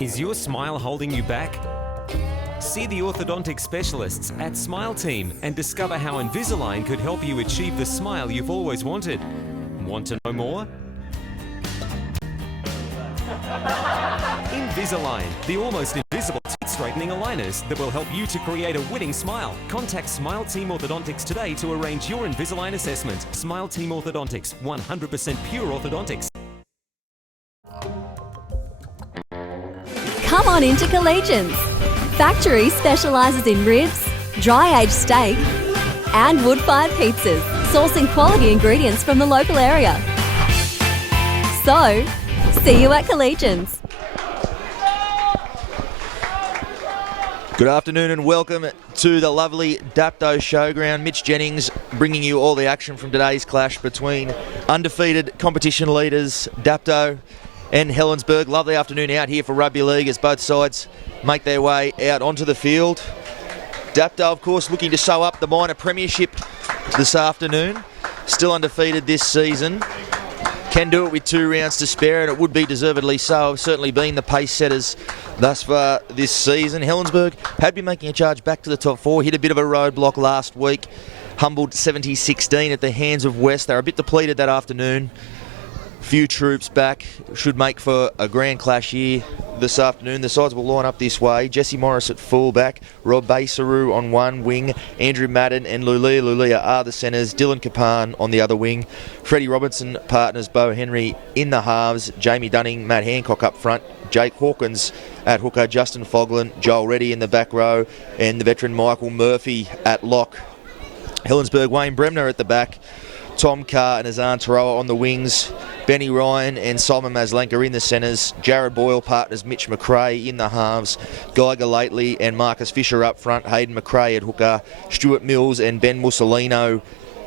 Is your smile holding you back? See the orthodontic specialists at Smile Team and discover how Invisalign could help you achieve the smile you've always wanted. Want to know more? Invisalign, the almost invisible teeth straightening aligners that will help you to create a winning smile. Contact Smile Team Orthodontics today to arrange your Invisalign assessment. Smile Team Orthodontics, 100% pure orthodontics. Come on into Collegians. Factory specialises in ribs, dry-aged steak and wood-fired pizzas, sourcing quality ingredients from the local area. So, see you at Collegians. Good afternoon and welcome to the lovely Dapto Showground. Mitch Jennings bringing you all the action from today's clash between undefeated competition leaders Dapto and Helensburgh. Lovely afternoon out here for rugby league as both sides make their way out onto the field. Dapto, of course, looking to sew up the minor premiership this afternoon. Still undefeated this season. Can do it with 2 rounds to spare, and it would be deservedly so. Have certainly been the pace setters thus far this season. Helensburgh had been making a charge back to the top 4, hit a bit of a roadblock last week, humbled 70-16 at the hands of West. They were a bit depleted that afternoon. Few troops back, should make for a grand clash here this afternoon. The sides will line up this way. Jesse Morris at fullback, Rob Basaru on one wing, Andrew Madden and Lulia are the centres, Dylan Kapan on the other wing, Freddie Robinson partners Bo Henry in the halves, Jamie Dunning, Matt Hancock up front, Jake Hawkins at hooker, Justin Fogland, Joel Reddy in the back row, and the veteran Michael Murphy at lock. Helensburgh, Wayne Bremner at the back, Tom Carr and Azan Taroa on the wings, Benny Ryan and Simon Maslenka in the centres, Jared Boyle partners Mitch McRae in the halves, Guy Galately and Marcus Fisher up front, Hayden McRae at hooker, Stuart Mills and Ben Mussolino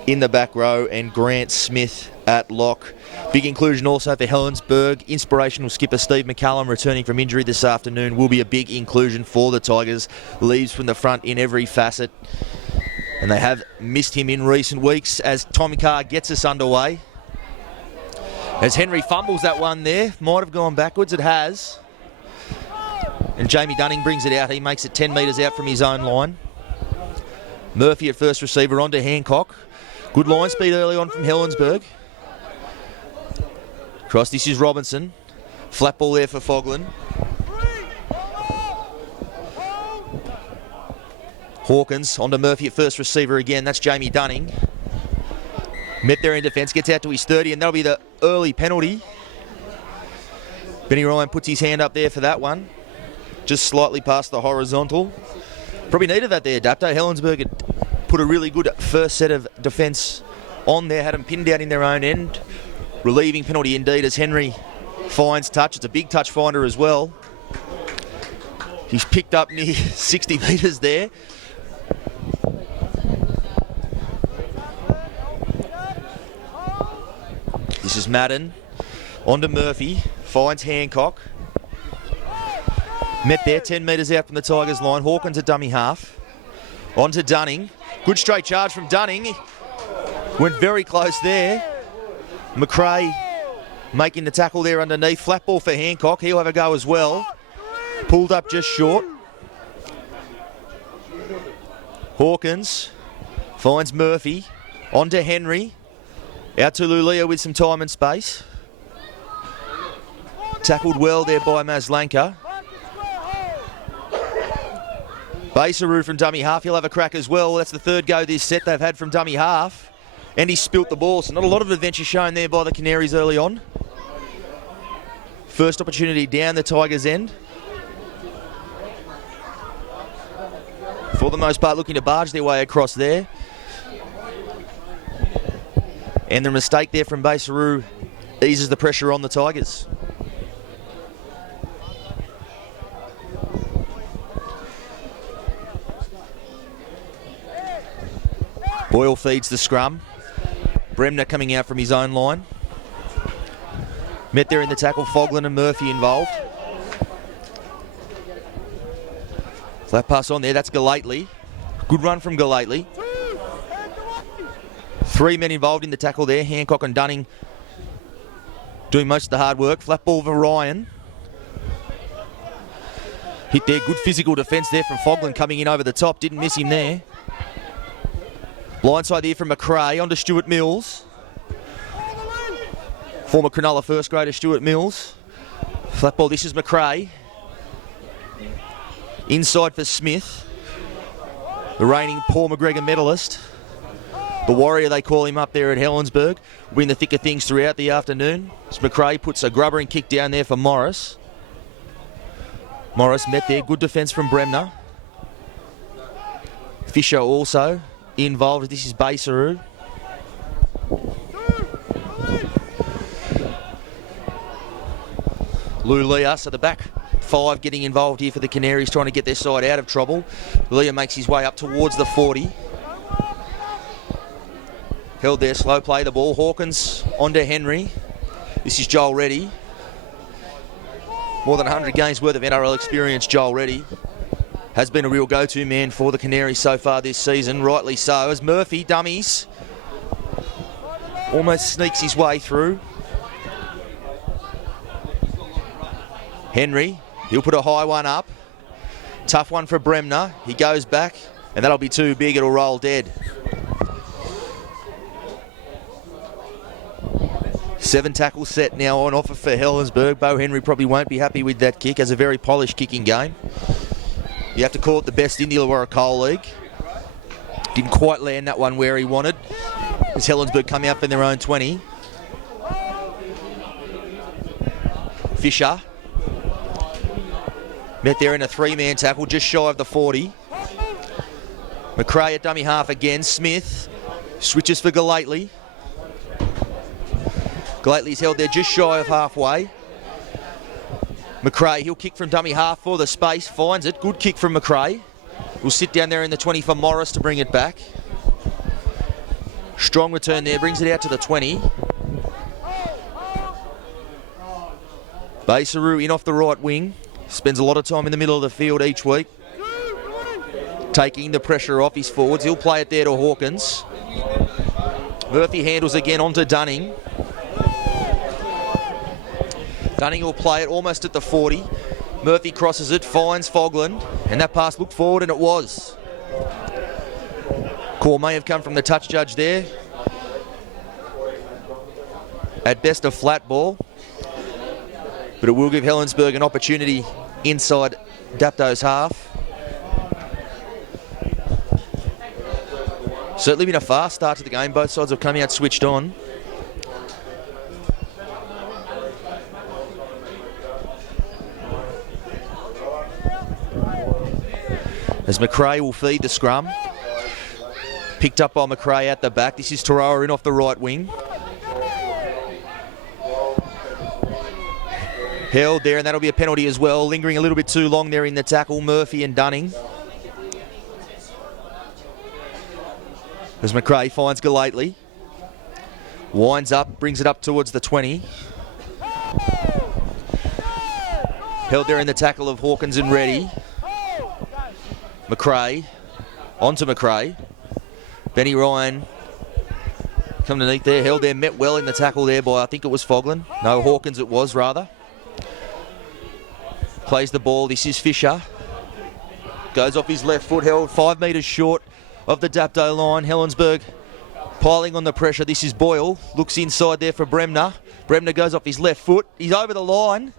in the back row, and Grant Smith at lock. Big inclusion also for Helensburgh. Inspirational skipper Steve McCallum, returning from injury this afternoon, will be a big inclusion for the Tigers. Leads from the front in every facet, and they have missed him in recent weeks as Tommy Carr gets us underway. As Henry fumbles that one there, might have gone backwards, it has. And Jamie Dunning brings it out, he makes it 10 metres out from his own line. Murphy at first receiver, on to Hancock. Good line speed early on from Helensburgh. Cross, this is Robinson. Flat ball there for Fogland. Hawkins onto Murphy at first receiver again. That's Jamie Dunning. Met there in defence, gets out to his 30, and that'll be the early penalty. Benny Ryan puts his hand up there for that one. Just slightly past the horizontal. Probably needed that there, Dapto. Helensburgh had put a really good first set of defence on there, had them pinned down in their own end. Relieving penalty indeed as Henry finds touch. It's a big touch finder as well. He's picked up near 60 metres there. This is Madden, on to Murphy, finds Hancock. Met there, 10 metres out from the Tigers line. Hawkins a dummy half. On to Dunning. Good straight charge from Dunning. Went very close there. McRae making the tackle there underneath. Flat ball for Hancock, he'll have a go as well. Pulled up just short. Hawkins finds Murphy. On to Henry. Out to Lulia with some time and space. Tackled well there by Maslanka. Basaru from dummy half, he'll have a crack as well. That's the third go this set they've had from dummy half. And he spilt the ball, so not a lot of adventure shown there by the Canaries early on. First opportunity down the Tigers' end. For the most part looking to barge their way across there. And the mistake there from Basaru eases the pressure on the Tigers. Boyle feeds the scrum. Bremner coming out from his own line. Met there in the tackle, Fogland and Murphy involved. Flat pass on there, that's Galately. Good run from Galately. 3 men involved in the tackle there, Hancock and Dunning doing most of the hard work. Flat ball for Ryan. Hit there, good physical defence there from Fogland coming in over the top. Didn't miss him there. Blindside there from McRae onto Stuart Mills. Former Cronulla first grader Stuart Mills. Flat ball, this is McRae. Inside for Smith. The reigning Paul McGregor medalist. The Warrior, they call him up there at Helensburgh. Will be in the thick of things throughout the afternoon. As McRae puts a grubbering kick down there for Morris. Morris met there. Good defence from Bremner. Fisher also involved. This is Basaru. Lou Lias at the back. 5 getting involved here for the Canaries, trying to get their side out of trouble. Leah makes his way up towards the 40. Held there, slow play the ball. Hawkins onto Henry. This is Joel Reddy. More than 100 games worth of NRL experience, Joel Reddy. Has been a real go-to man for the Canaries so far this season, rightly so. As Murphy dummies. Almost sneaks his way through. Henry, he'll put a high one up. Tough one for Bremner. He goes back, and that'll be too big. It'll roll dead. 7 tackle set now on offer for Helensburgh. Bo Henry probably won't be happy with that kick. Has a very polished kicking game. You have to call it the best in the Illawarra Coal League. Didn't quite land that one where he wanted. As Helensburgh come out from their own 20. Fisher. Met there in a 3-man tackle, just shy of the 40. McRae at dummy half again. Smith switches for Galately. Galately's held there just shy of halfway. McRae, he'll kick from dummy half for the space, finds it. Good kick from McRae. Will sit down there in the 20 for Morris to bring it back. Strong return there, brings it out to the 20. Basaru in off the right wing. Spends a lot of time in the middle of the field each week. Taking the pressure off his forwards. He'll play it there to Hawkins. Murphy handles again onto Dunning. Dunning will play it almost at the 40. Murphy crosses it, finds Fogland, and that pass looked forward, and it was. Call may have come from the touch judge there. At best a flat ball, but it will give Helensburgh an opportunity inside Dapto's half. Certainly been a fast start to the game. Both sides have come out switched on. As McRae will feed the scrum. Picked up by McRae at the back. This is Taroa in off the right wing. Held there, and that'll be a penalty as well. Lingering a little bit too long there in the tackle, Murphy and Dunning. As McRae finds Galately. Winds up, brings it up towards the 20. Held there in the tackle of Hawkins and Reddy. McRae, onto McRae. Benny Ryan come underneath there, held there, met well in the tackle there by, I think it was Fogland. No, Hawkins it was rather. Plays the ball, this is Fisher. Goes off his left foot, held 5 metres short of the Dapto line. Helensburgh piling on the pressure. This is Boyle, looks inside there for Bremner. Bremner goes off his left foot, he's over the line.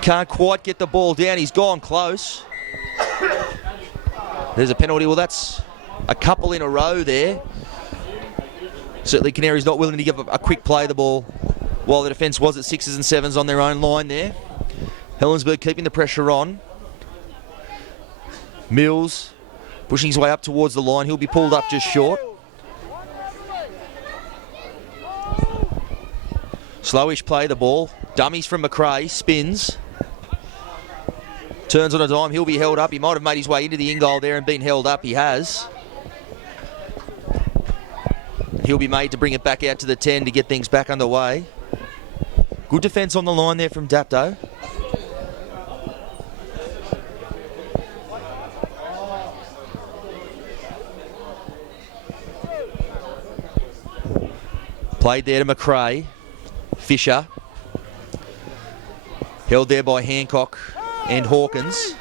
Can't quite get the ball down, he's gone close. There's a penalty. Well, that's a couple in a row there. Certainly Canaries not willing to give a quick play the ball while the defence was at 6s and 7s on their own line there. Helensburgh keeping the pressure on. Mills pushing his way up towards the line. He'll be pulled up just short. Slowish play the ball. Dummies from McRae. Spins. Turns on a dime, he'll be held up. He might have made his way into the in-goal there and been held up. He has. He'll be made to bring it back out to the 10 to get things back underway. Good defence on the line there from Dapto. Played there to McRae. Fisher. Held there by Hancock. and Hawkins.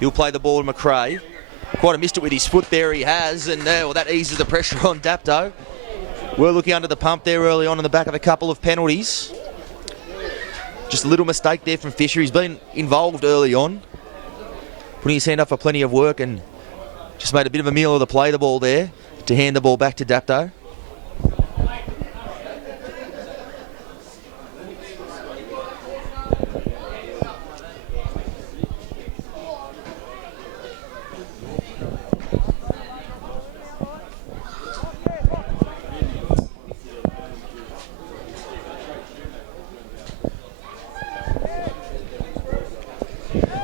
He'll play the ball to McRae. Quite a missed it with his foot there, he has, and that eases the pressure on Dapto. We're looking under the pump there early on in the back of a couple of penalties. Just a little mistake there from Fisher. He's been involved early on, putting his hand up for plenty of work, and just made a bit of a meal of the play the ball there to hand the ball back to Dapto.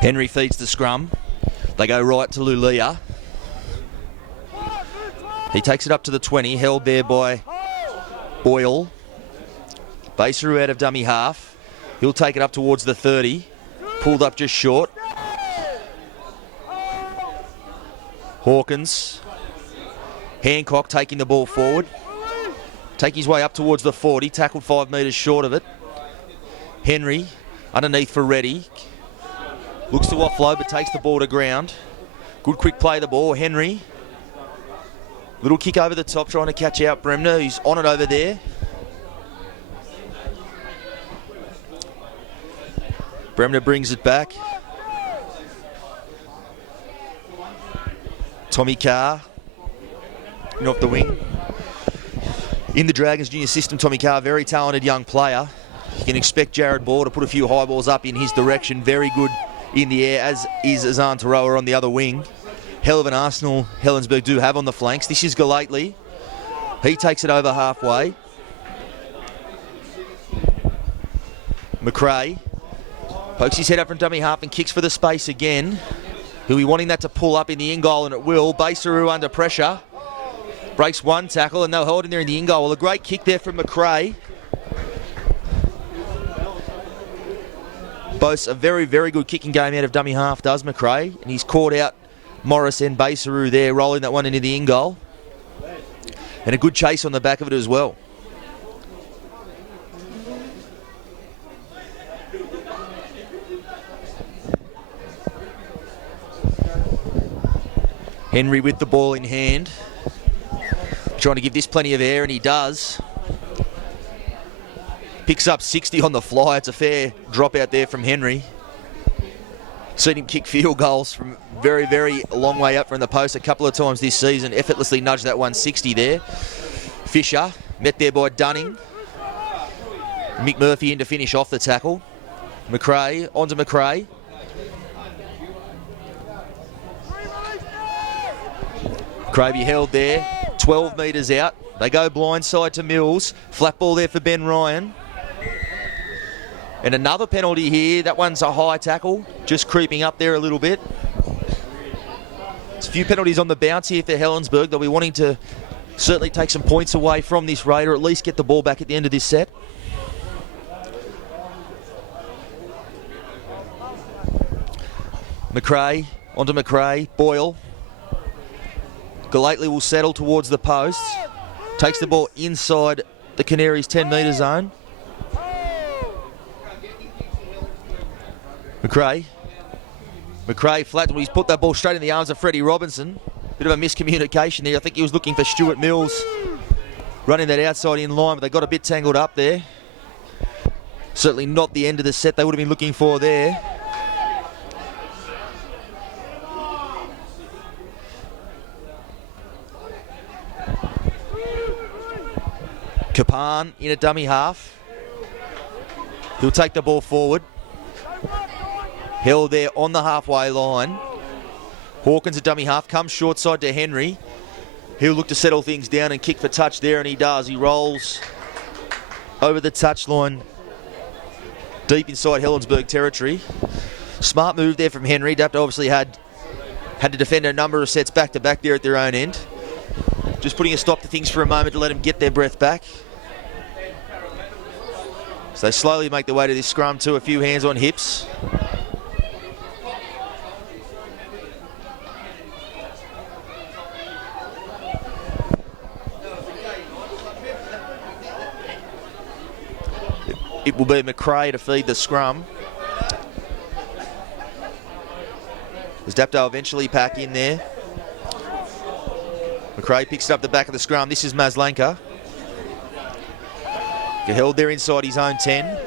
Henry feeds the scrum. They go right to Lulia. He takes it up to the 20, held there by Boyle. Baseru out of dummy half. He'll take it up towards the 30. Pulled up just short. Hawkins. Hancock taking the ball forward. Take his way up towards the 40. Tackled 5 metres short of it. Henry underneath for Reddy. Looks to offload but takes the ball to ground. Good quick play the ball. Henry. Little kick over the top trying to catch out Bremner, who's on it over there. Bremner brings it back. Tommy Carr. In off the wing. In the Dragons junior system, Tommy Carr, very talented young player. You can expect Jared Ball to put a few high balls up in his direction. Very good in the air, as is Azan Taroa on the other wing. Hell of an arsenal Helensburgh do have on the flanks. This is Golathley. He takes it over halfway. McRae pokes his head up from dummy half and kicks for the space again. He'll be wanting that to pull up in the in-goal, and it will. Baseru under pressure. Breaks one tackle, and they'll hold him there in the in-goal. Well, a great kick there from McRae. Boasts a very, very good kicking game out of dummy half, does McRae. And he's caught out Morris and Baseru there, rolling that one into the in-goal. And a good chase on the back of it as well. Henry with the ball in hand. Trying to give this plenty of air, and he does. Picks up 60 on the fly. It's a fair drop out there from Henry. Seen him kick field goals from very, very long way up from the post a couple of times this season. Effortlessly nudged that 160 there. Fisher, met there by Dunning. Mick Murphy in to finish off the tackle. McRae, onto McRae. Cravey held there, 12 metres out. They go blindside to Mills. Flat ball there for Ben Ryan. And another penalty here. That one's a high tackle, just creeping up there a little bit. There's a few penalties on the bounce here for Helensburgh. They'll be wanting to certainly take some points away from this raid, or at least get the ball back at the end of this set. McRae, onto McRae. Boyle. Golathley will settle towards the posts. Takes the ball inside the Canaries 10 metre zone. McRae flat. He's put that ball straight in the arms of Freddie Robinson. Bit of a miscommunication there. I think he was looking for Stuart Mills running that outside in line, but they got a bit tangled up there. Certainly not the end of the set they would have been looking for there. Kapan in a dummy half. He'll take the ball forward. Held there on the halfway line. Hawkins a dummy half, comes short side to Henry. He'll look to settle things down and kick for touch there, and he does. He rolls over the touchline deep inside Helensburgh territory. Smart move there from Henry. Dapto obviously had to defend a number of sets back to back there at their own end. Just putting a stop to things for a moment to let them get their breath back. So they slowly make their way to this scrum too, a few hands on hips. it will be McRae to feed the scrum. As Dapto eventually pack in there. McRae picks it up the back of the scrum. This is Maslanka. Held there inside his own 10.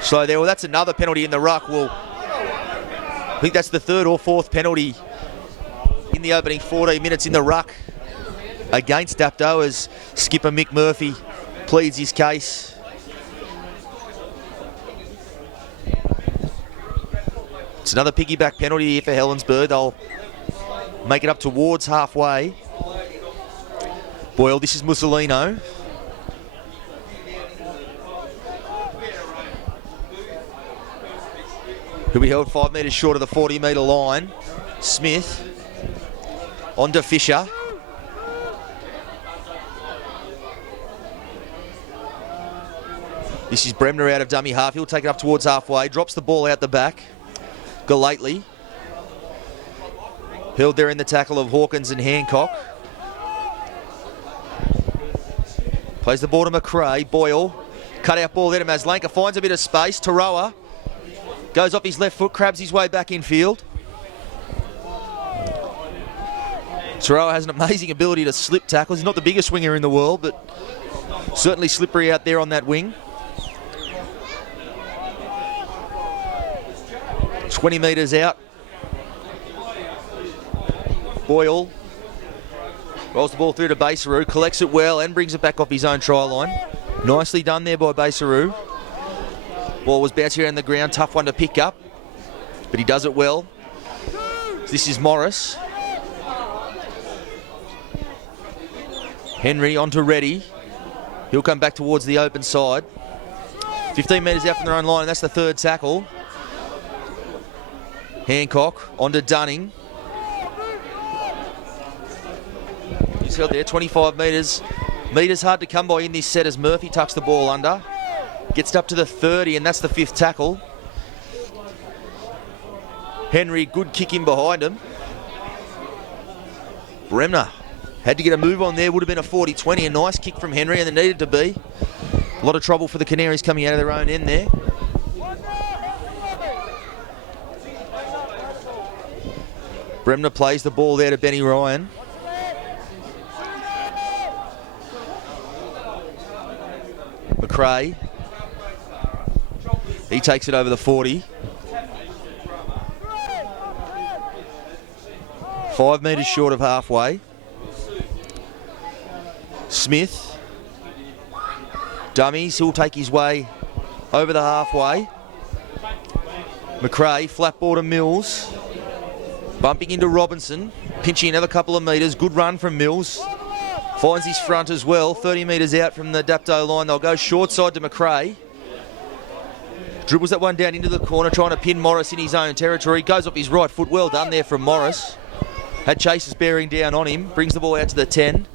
Slow there. Well, that's another penalty in the ruck. Well, I think that's the third or fourth penalty in the opening 14 minutes in the ruck against Dapto as skipper Mick Murphy pleads his case. It's another piggyback penalty here for Helensburgh. They'll make it up towards halfway. Boyle, this is Mussolino. Who we held 5 metres short of the 40-metre line. Smith. On to Fisher. This is Bremner out of dummy half. He'll take it up towards halfway. Drops the ball out the back. Golightly. Held there in the tackle of Hawkins and Hancock. Plays the ball to McRae. Boyle. Cut out ball there to Maslanka. Finds a bit of space. Taroa. Goes off his left foot. Crabs his way back in field. Taroa has an amazing ability to slip tackles. He's not the biggest winger in the world, but certainly slippery out there on that wing. 20 metres out. Boyle rolls the ball through to Baseroo, collects it well and brings it back off his own try line. Nicely done there by Baseroo. Ball was bouncing around the ground, tough one to pick up, but he does it well. This is Morris. Henry onto Reddy. He'll come back towards the open side. 15 metres out from their own line, and that's the third tackle. Hancock onto Dunning. He's held there, 25 metres. Metres hard to come by in this set as Murphy tucks the ball under. Gets it up to the 30, and that's the fifth tackle. Henry, good kick in behind him. Bremner had to get a move on there. Would have been a 40-20. A nice kick from Henry, and there needed to be. A lot of trouble for the Canaries coming out of their own end there. Bremner plays the ball there to Benny Ryan. McRae. He takes it over the 40. 5 metres short of halfway. Smith. Dummies. He'll take his way over the halfway. McRae. Flat ball to Mills. Bumping into Robinson. Pinching another couple of metres. Good run from Mills. Finds his front as well. 30 metres out from the Dapto line. They'll go short side to McRae. Dribbles that one down into the corner, trying to pin Morris in his own territory. Goes off his right foot. Well done there from Morris. Had Chasers bearing down on him. Brings the ball out to the 10.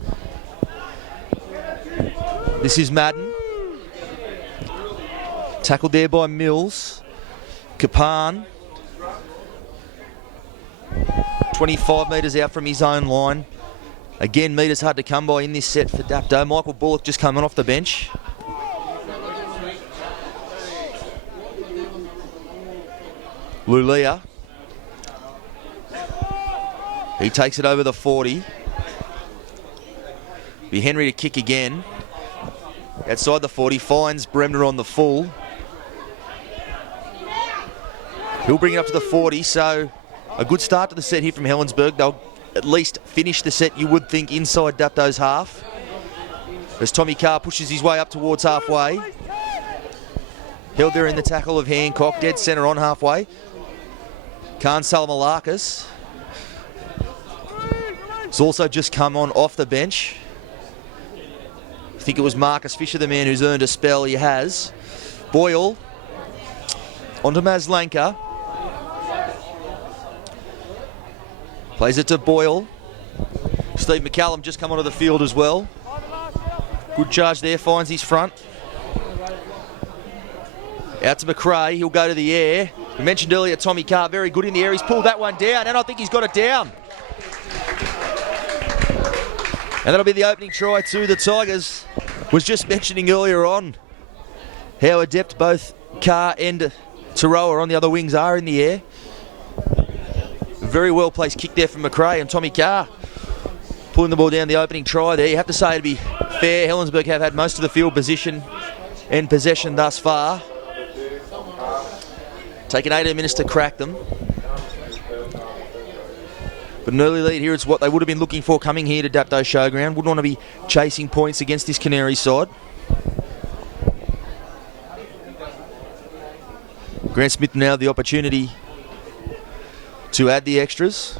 This is Madden. Tackled there by Mills. Kapan. 25 metres out from his own line. Again, metres hard to come by in this set for Dapto. Michael Bullock just coming off the bench. Lulia. He takes it over the 40. Be Henry to kick again. Outside the 40, finds Bremner on the full. He'll bring it up to the 40, so a good start to the set here from Helensburgh. They'll at least finish the set, you would think, inside Dapto's half. As Tommy Carr pushes his way up towards halfway. Held there in the tackle of Hancock, dead centre on halfway. Khan Salamalakis. It's also just come on off the bench. I think it was Marcus Fisher, the man who's earned a spell. He has. Boyle. Onto Maslanka. Plays it to Boyle. Steve McCallum just come onto the field as well. Good charge there, finds his front. Out to McRae, he'll go to the air. We mentioned earlier Tommy Carr, very good in the air. He's pulled that one down, and I think he's got it down. And that'll be the opening try to the Tigers. Was just mentioning earlier on how adept both Carr and Taroa on the other wings are in the air. Very well placed kick there from McRae, and Tommy Carr pulling the ball down the opening try there. You have to say, to be fair, Helensburgh have had most of the field position and possession thus far. Taken 18 minutes to crack them. But an early lead here is what they would have been looking for coming here to Dapto Showground. Wouldn't want to be chasing points against this Canaries side. Grant Smith now the opportunity to add the extras.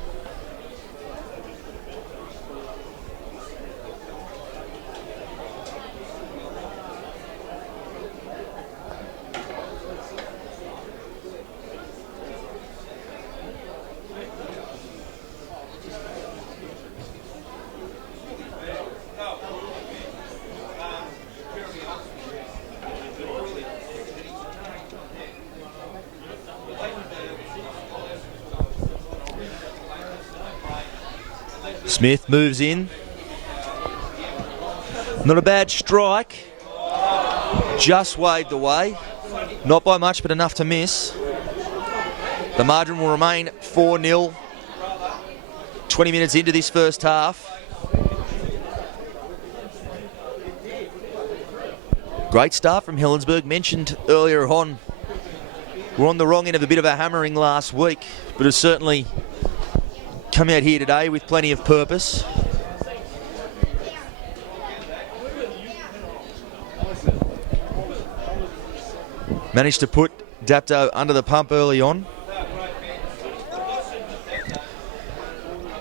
Smith moves in. Not a bad strike. Just waved away. Not by much, but enough to miss. The margin will remain 4-0. 20 minutes into this first half. Great start from Helensburgh. Mentioned earlier on, we're on the wrong end of a bit of a hammering last week, but it's certainly come out here today with plenty of purpose. Managed to put Dapto under the pump early on.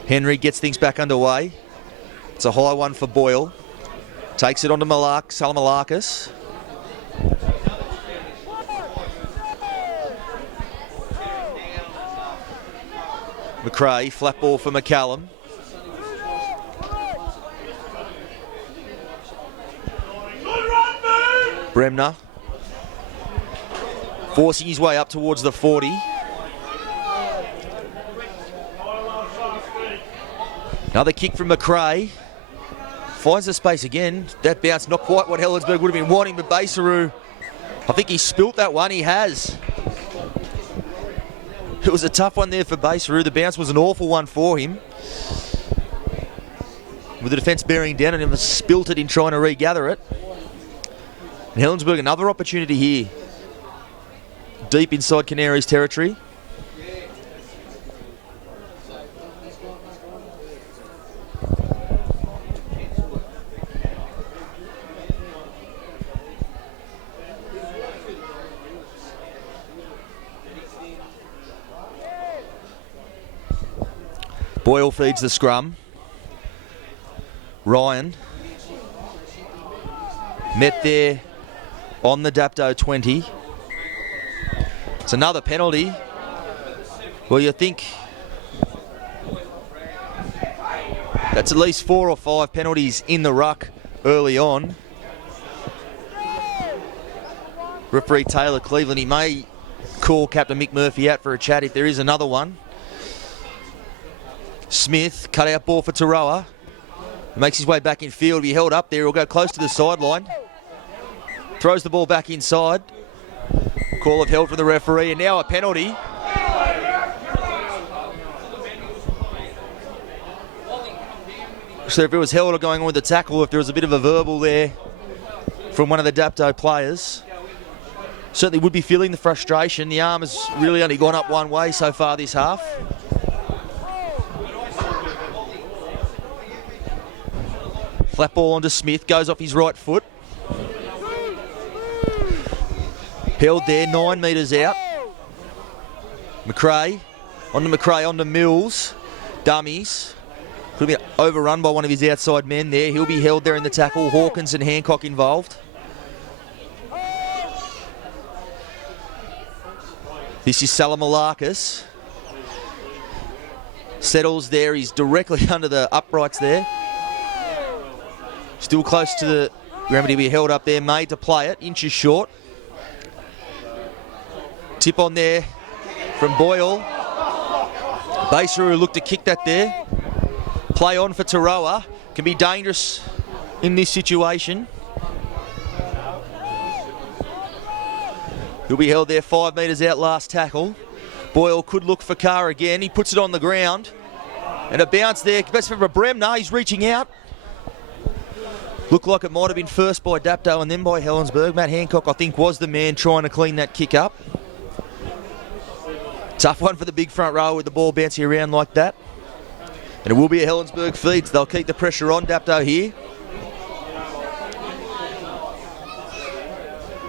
Henry gets things back underway. It's a high one for Boyle. Takes it on to Salamalakis. McRae, flat ball for McCallum. Bremner forcing his way up towards the 40. Another kick from McRae. Finds the space again. That bounce not quite what Helensburgh would have been wanting, but Baseru, I think he spilt that one. He has. It was a tough one there for Baseru. The bounce was an awful one for him. With the defence bearing down and him spilt it in trying to regather it. And Helensburgh, another opportunity here. Deep inside Canaries territory. Boyle feeds the scrum. Ryan met there on the Dapto 20. It's another penalty. Well, you think that's at least 4 or 5 penalties in the ruck early on. Referee Taylor Cleveland, he may call Captain Mick Murphy out for a chat if there is another one. Smith, cut out ball for Taroa. Makes his way back in field. He held up there. He'll go close to the sideline. Throws the ball back inside. Call of held from the referee, and now a penalty. So if it was held or going on with the tackle, if there was a bit of a verbal there from one of the Dapto players, certainly would be feeling the frustration. The arm has really only gone up one way so far this half. Flat ball onto Smith, goes off his right foot. Held there, 9 metres out. McRae, onto Mills. Dummies. Could have been overrun by one of his outside men there. He'll be held there in the tackle. Hawkins and Hancock involved. This is Salamalakis. Settles there, he's directly under the uprights there. Still close to the ground, he'll be held up there, made to play it, inches short. Tip on there from Boyle. Baseru looked to kick that there. Play on for Taroa. can be dangerous in this situation. He'll be held there 5 metres out, last tackle. Boyle could look for Carr again. He puts it on the ground. And a bounce there. Best for Bremner. He's reaching out. Looked like it might have been first by Dapto and then by Helensburgh. Matt Hancock, I think, was the man trying to clean that kick up. Tough one for the big front row with the ball bouncing around like that. And it will be a Helensburgh feed, so they'll keep the pressure on Dapto here.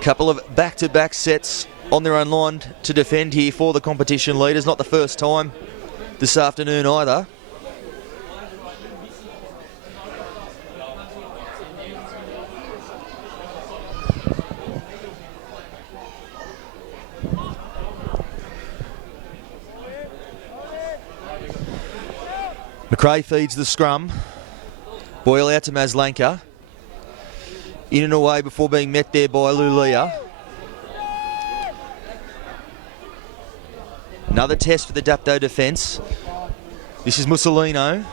Couple of back-to-back sets on their own line to defend here for the competition leaders. Not the first time this afternoon either. McRae feeds the scrum. Boyle out to Maslanka. In and away before being met there by Lulia. Another test for the Dapto defence. This is Mussolino.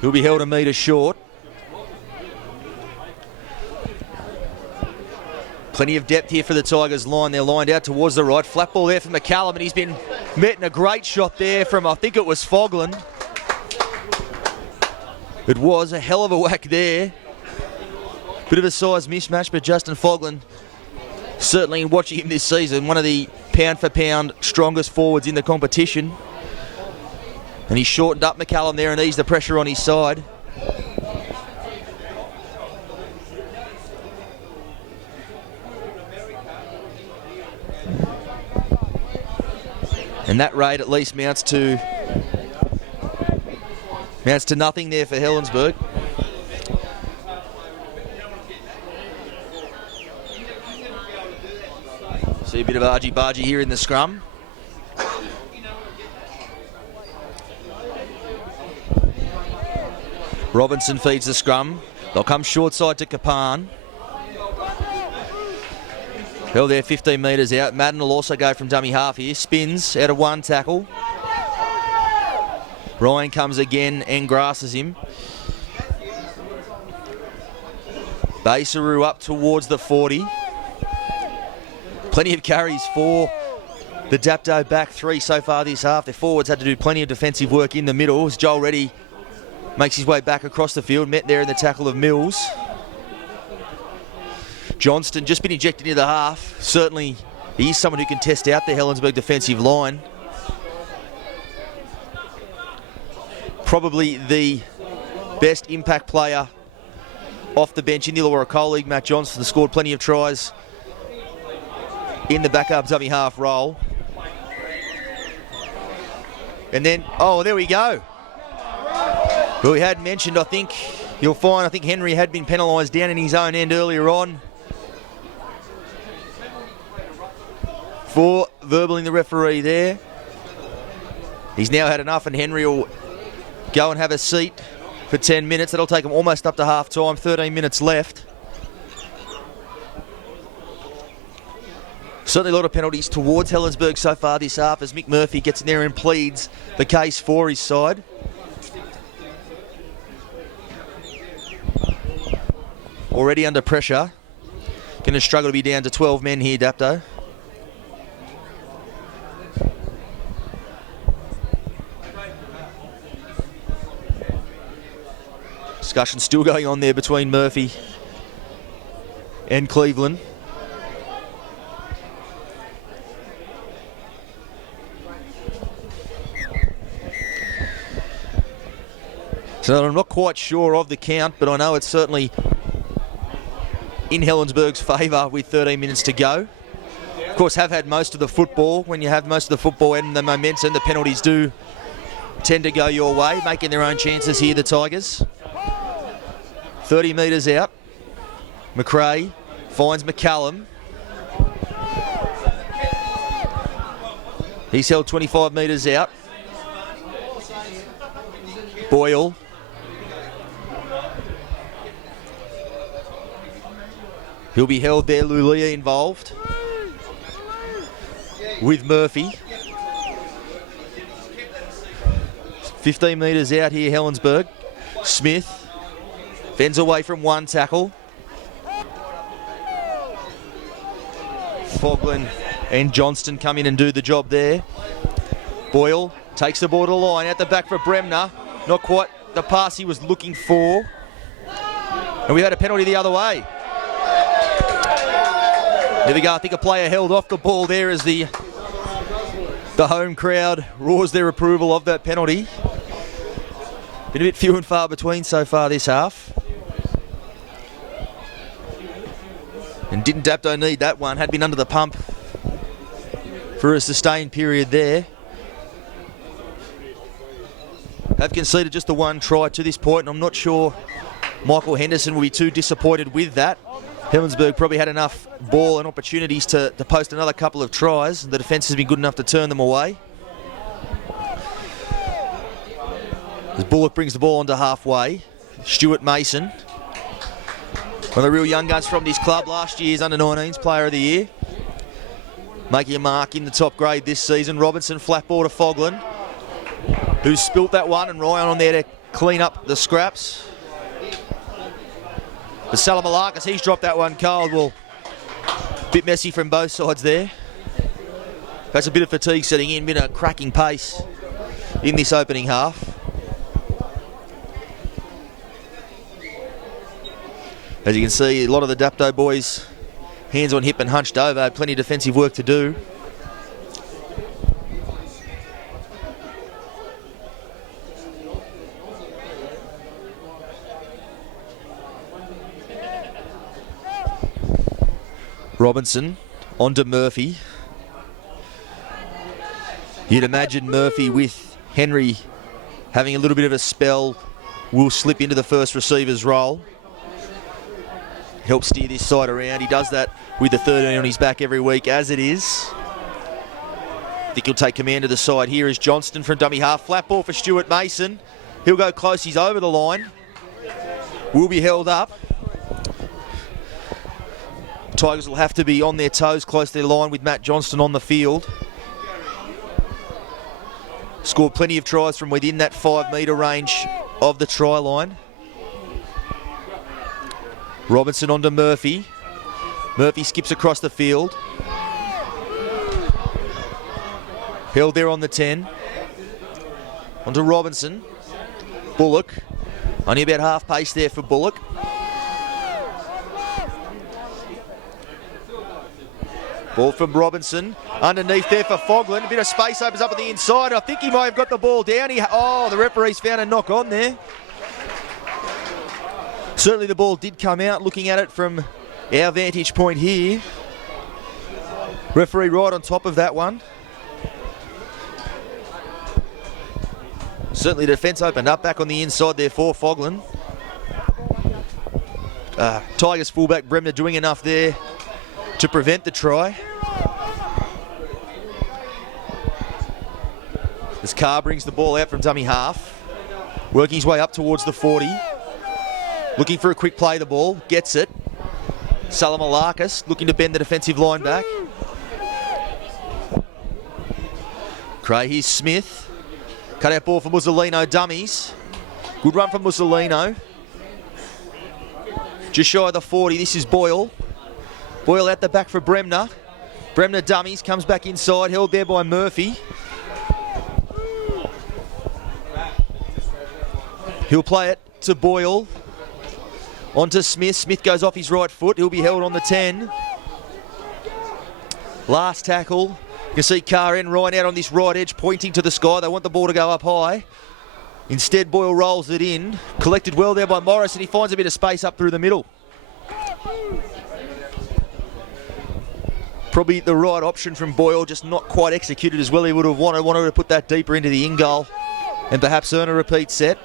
He'll be held a metre short. Plenty of depth here for the Tigers line. They're lined out towards the right. Flat ball there for McCallum, and he's been met in a great shot there from, I think it was Fogland. It was a hell of a whack there. Bit of a size mismatch, but Justin Fogland, certainly watching him this season, one of the pound-for-pound strongest forwards in the competition. And he shortened up McCallum there and eased the pressure on his side. And that raid at least mounts to nothing there for Helensburgh. See a bit of argy-bargy here in the scrum. Robinson feeds the scrum. They'll come short side to Kapan. Held there 15 metres out. Madden will also go from dummy half here. Spins out of one tackle. Ryan comes again and grasses him. Basaru up towards the 40. Plenty of carries for the Dapto back three so far this half. Their forwards had to do plenty of defensive work in the middle as Joel Reddy makes his way back across the field. Met there in the tackle of Mills. Johnston just been ejected into the half. Certainly he is someone who can test out the Helensburgh defensive line. Probably the best impact player off the bench in the Illawarra Coal League. Matt Johnston scored plenty of tries in the backup dummy half role. And then, oh, there we go. Well, we had mentioned, I think Henry had been penalised down in his own end earlier on for verballing the referee there. He's now had enough, and Henry will go and have a seat for 10 minutes. That'll take him almost up to half time, 13 minutes left. Certainly a lot of penalties towards Helensburgh so far this half as Mick Murphy gets in there and pleads the case for his side. Already under pressure. Going to struggle to be down to 12 men here, Dapto. Discussion still going on there between Murphy and Cleveland. So I'm not quite sure of the count, but I know it's certainly in Helensburgh's favour with 13 minutes to go. Of course, have had most of the football. When you have most of the football and the momentum, the penalties do tend to go your way, making their own chances here, the Tigers. 30 metres out. McRae finds McCallum. He's held 25 metres out. Boyle. He'll be held there. Lulia involved with Murphy. 15 metres out here, Helensburgh. Smith fends away from one tackle. Foglin and Johnston come in and do the job there. Boyle takes the ball to the line, out the back for Bremner. Not quite the pass he was looking for. And we had a penalty the other way. There we go. I think a player held off the ball there as the home crowd roars their approval of that penalty. Been a bit few and far between so far this half. And didn't Dapto need that one? Had been under the pump for a sustained period there. Have conceded just the one try to this point, and I'm not sure Michael Henderson will be too disappointed with that. Helensburgh probably had enough ball and opportunities to post another couple of tries. The defence has been good enough to turn them away. As Bullock brings the ball onto halfway, Stuart Mason, one of the real young guns from this club, last year's under-19s player of the year, making a mark in the top grade this season. Robinson flat ball to Foglin, who spilt that one, and Ryan on there to clean up the scraps. But Salamalakis, he's dropped that one cold. Well, a bit messy from both sides there. That's a bit of fatigue setting in, been a cracking pace in this opening half. As you can see, a lot of the Dapto boys, hands on hip and hunched over, plenty of defensive work to do. Robinson onto Murphy. You'd imagine Murphy with Henry having a little bit of a spell will slip into the first receiver's role. Help steer this side around. He does that with the 13 on his back every week as it is. I think he'll take command of the side here as Johnston from dummy half. Flat ball for Stuart Mason. He'll go close. He's over the line. Will be held up. Tigers will have to be on their toes close to their line with Matt Johnston on the field. Scored plenty of tries from within that 5 metre range of the try line. Robinson onto Murphy. Murphy skips across the field. Held there on the 10. Onto Robinson. Bullock. Only about half pace there for Bullock. Ball from Robinson. Underneath there for Foglin. A bit of space opens up at the inside. I think he might have got the ball down. The referee's found a knock on there. Certainly the ball did come out, looking at it from our vantage point here. Referee right on top of that one. Certainly the defence opened up back on the inside there for Foglin. Tigers fullback Bremner doing enough there to prevent the try. As Carr brings the ball out from dummy half, working his way up towards the 40. Looking for a quick play the ball, gets it. Salamalakis looking to bend the defensive line back. Here's Smith. Cut out ball for Mussolino, dummies. Good run from Mussolino. Just shy of the 40, this is Boyle. Boyle out the back for Bremner. Bremner dummies, comes back inside, held there by Murphy. He'll play it to Boyle. Onto Smith. Smith goes off his right foot. He'll be held on the 10. Last tackle. You can see Carr and Ryan out on this right edge pointing to the sky. They want the ball to go up high. Instead, Boyle rolls it in. Collected well there by Morris, and he finds a bit of space up through the middle. Probably the right option from Boyle, just not quite executed as well he would have wanted. Wanted to put that deeper into the in-goal and perhaps earn a repeat set.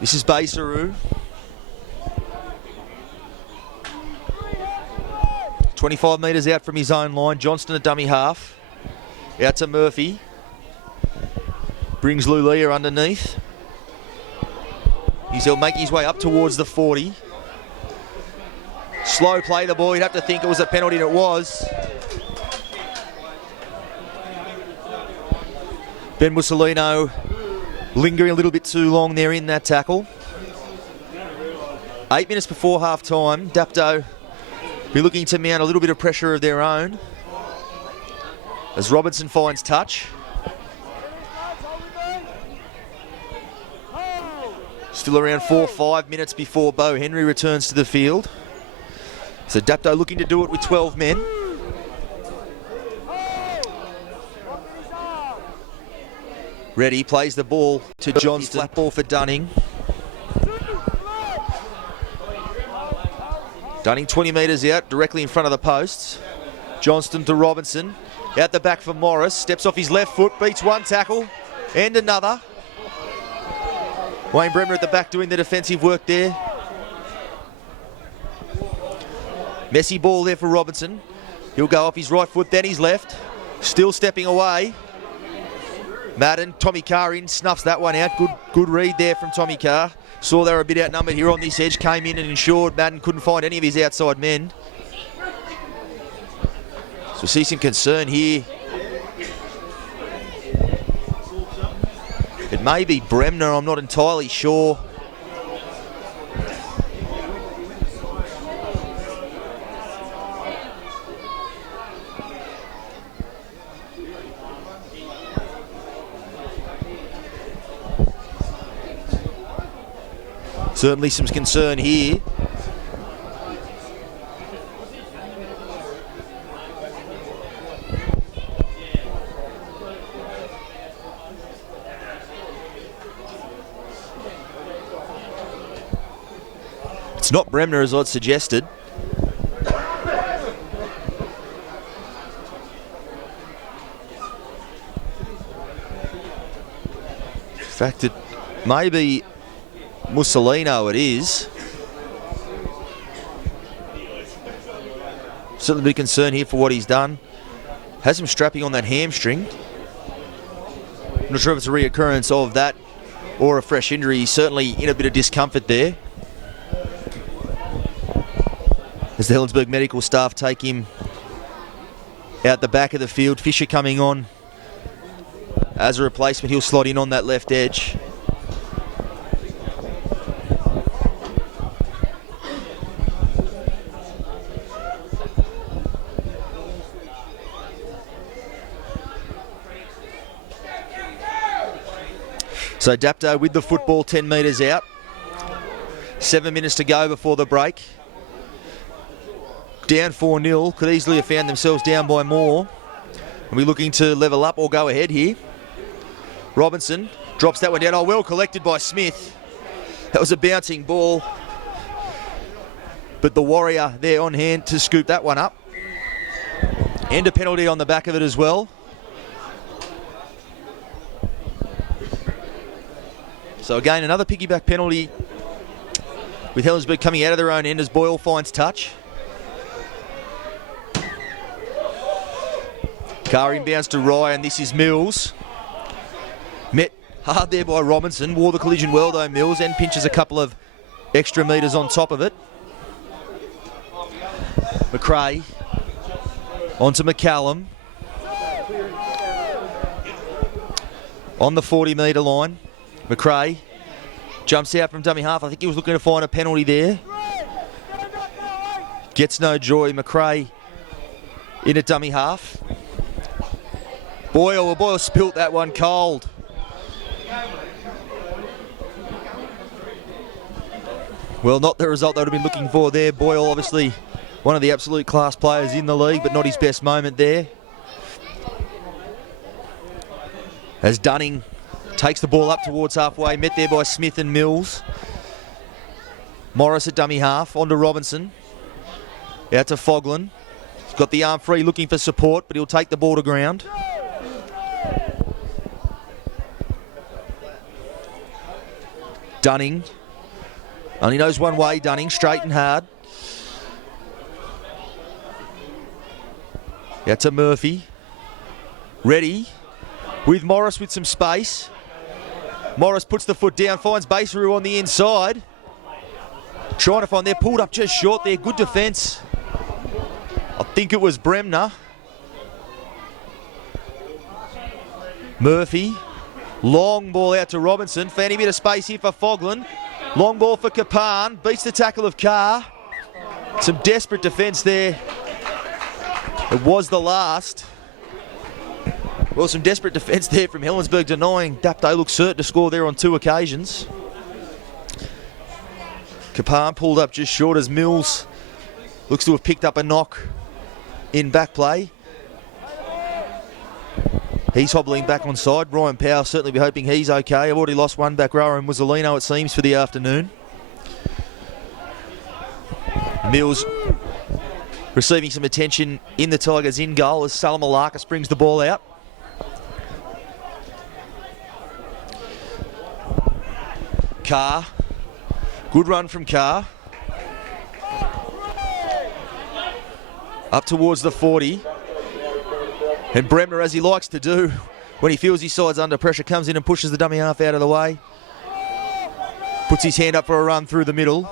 This is Basaru. 25 metres out from his own line. Johnston at dummy half. Out to Murphy. Brings Lulia underneath. He's making his way up towards the 40. Slow play the ball. You'd have to think it was a penalty, and it was. Ben Mussolino lingering a little bit too long there in that tackle. 8 minutes before half time. Dapto be looking to mount a little bit of pressure of their own as Robinson finds touch. Still around 4 or 5 minutes before Bo Henry returns to the field. So Dapto looking to do it with 12 men. Ready, plays the ball to Johnston. Flat ball for Dunning. Dunning 20 metres out, directly in front of the posts. Johnston to Robinson. Out the back for Morris. Steps off his left foot, beats one tackle and another. Wayne Bremner at the back doing the defensive work there. Messy ball there for Robinson. He'll go off his right foot, then his left. Still stepping away. Madden, Tommy Carr in, snuffs that one out. Good read there from Tommy Carr. Saw they were a bit outnumbered here on this edge. Came in and ensured Madden couldn't find any of his outside men. So we see some concern here. It may be Bremner, I'm not entirely sure. Certainly some concern here. It's not Bremner as I'd suggested. In fact, it may be Mussolino, it is. Certainly be concerned here for what he's done. Has some strapping on that hamstring. I'm not sure if it's a reoccurrence of that or a fresh injury. He's certainly in a bit of discomfort there. As the Helensburgh medical staff take him out the back of the field. Fisher coming on as a replacement. He'll slot in on that left edge. So Dapto with the football 10 metres out. 7 minutes to go before the break. Down 4-0, could easily have found themselves down by more. And we're looking to level up or go ahead here. Robinson drops that one down. Oh, well collected by Smith. That was a bouncing ball. But the Warrior there on hand to scoop that one up. And a penalty on the back of it as well. So again, another piggyback penalty with Helensburgh coming out of their own end as Boyle finds touch. Carr inbounds to Ryan, this is Mills. Met hard there by Robinson, wore the collision well though Mills, and pinches a couple of extra metres on top of it. McRae onto McCallum. On the 40-metre line. McRae jumps out from dummy half. I think he was looking to find a penalty there. Gets no joy. McRae in at dummy half. Boyle spilt that one cold. Well, not the result they would have been looking for there. Boyle, obviously one of the absolute class players in the league, but not his best moment there. As Dunning takes the ball up towards halfway, met there by Smith and Mills. Morris at dummy half, onto Robinson. Out to Foglin. He's got the arm free, looking for support, but he'll take the ball to ground. Dunning. Only knows one way, Dunning, straight and hard. Out to Murphy. Ready. With Morris with some space. Morris puts the foot down, finds Baseru on the inside. Trying to find there, pulled up just short there. Good defence. I think it was Bremner. Murphy Long ball out to Robinson. Fanny bit of space here for Fogland. Long ball for Kapan. Beats the tackle of Carr. Some desperate defence there. It was the last. Well, some desperate defence there from Helensburgh, denying Dapto looks certain to score there on 2 occasions. Kapan pulled up just short as Mills looks to have picked up a knock in back play. He's hobbling back on side. Ryan Powell certainly be hoping he's okay. I've already lost one back rower in Musolino, it seems, for the afternoon. Mills receiving some attention in the Tigers in goal as Salamalakis brings the ball out. Carr. Good run from Carr. Up towards the 40. And Bremner, as he likes to do when he feels his side's under pressure, comes in and pushes the dummy half out of the way. Puts his hand up for a run through the middle.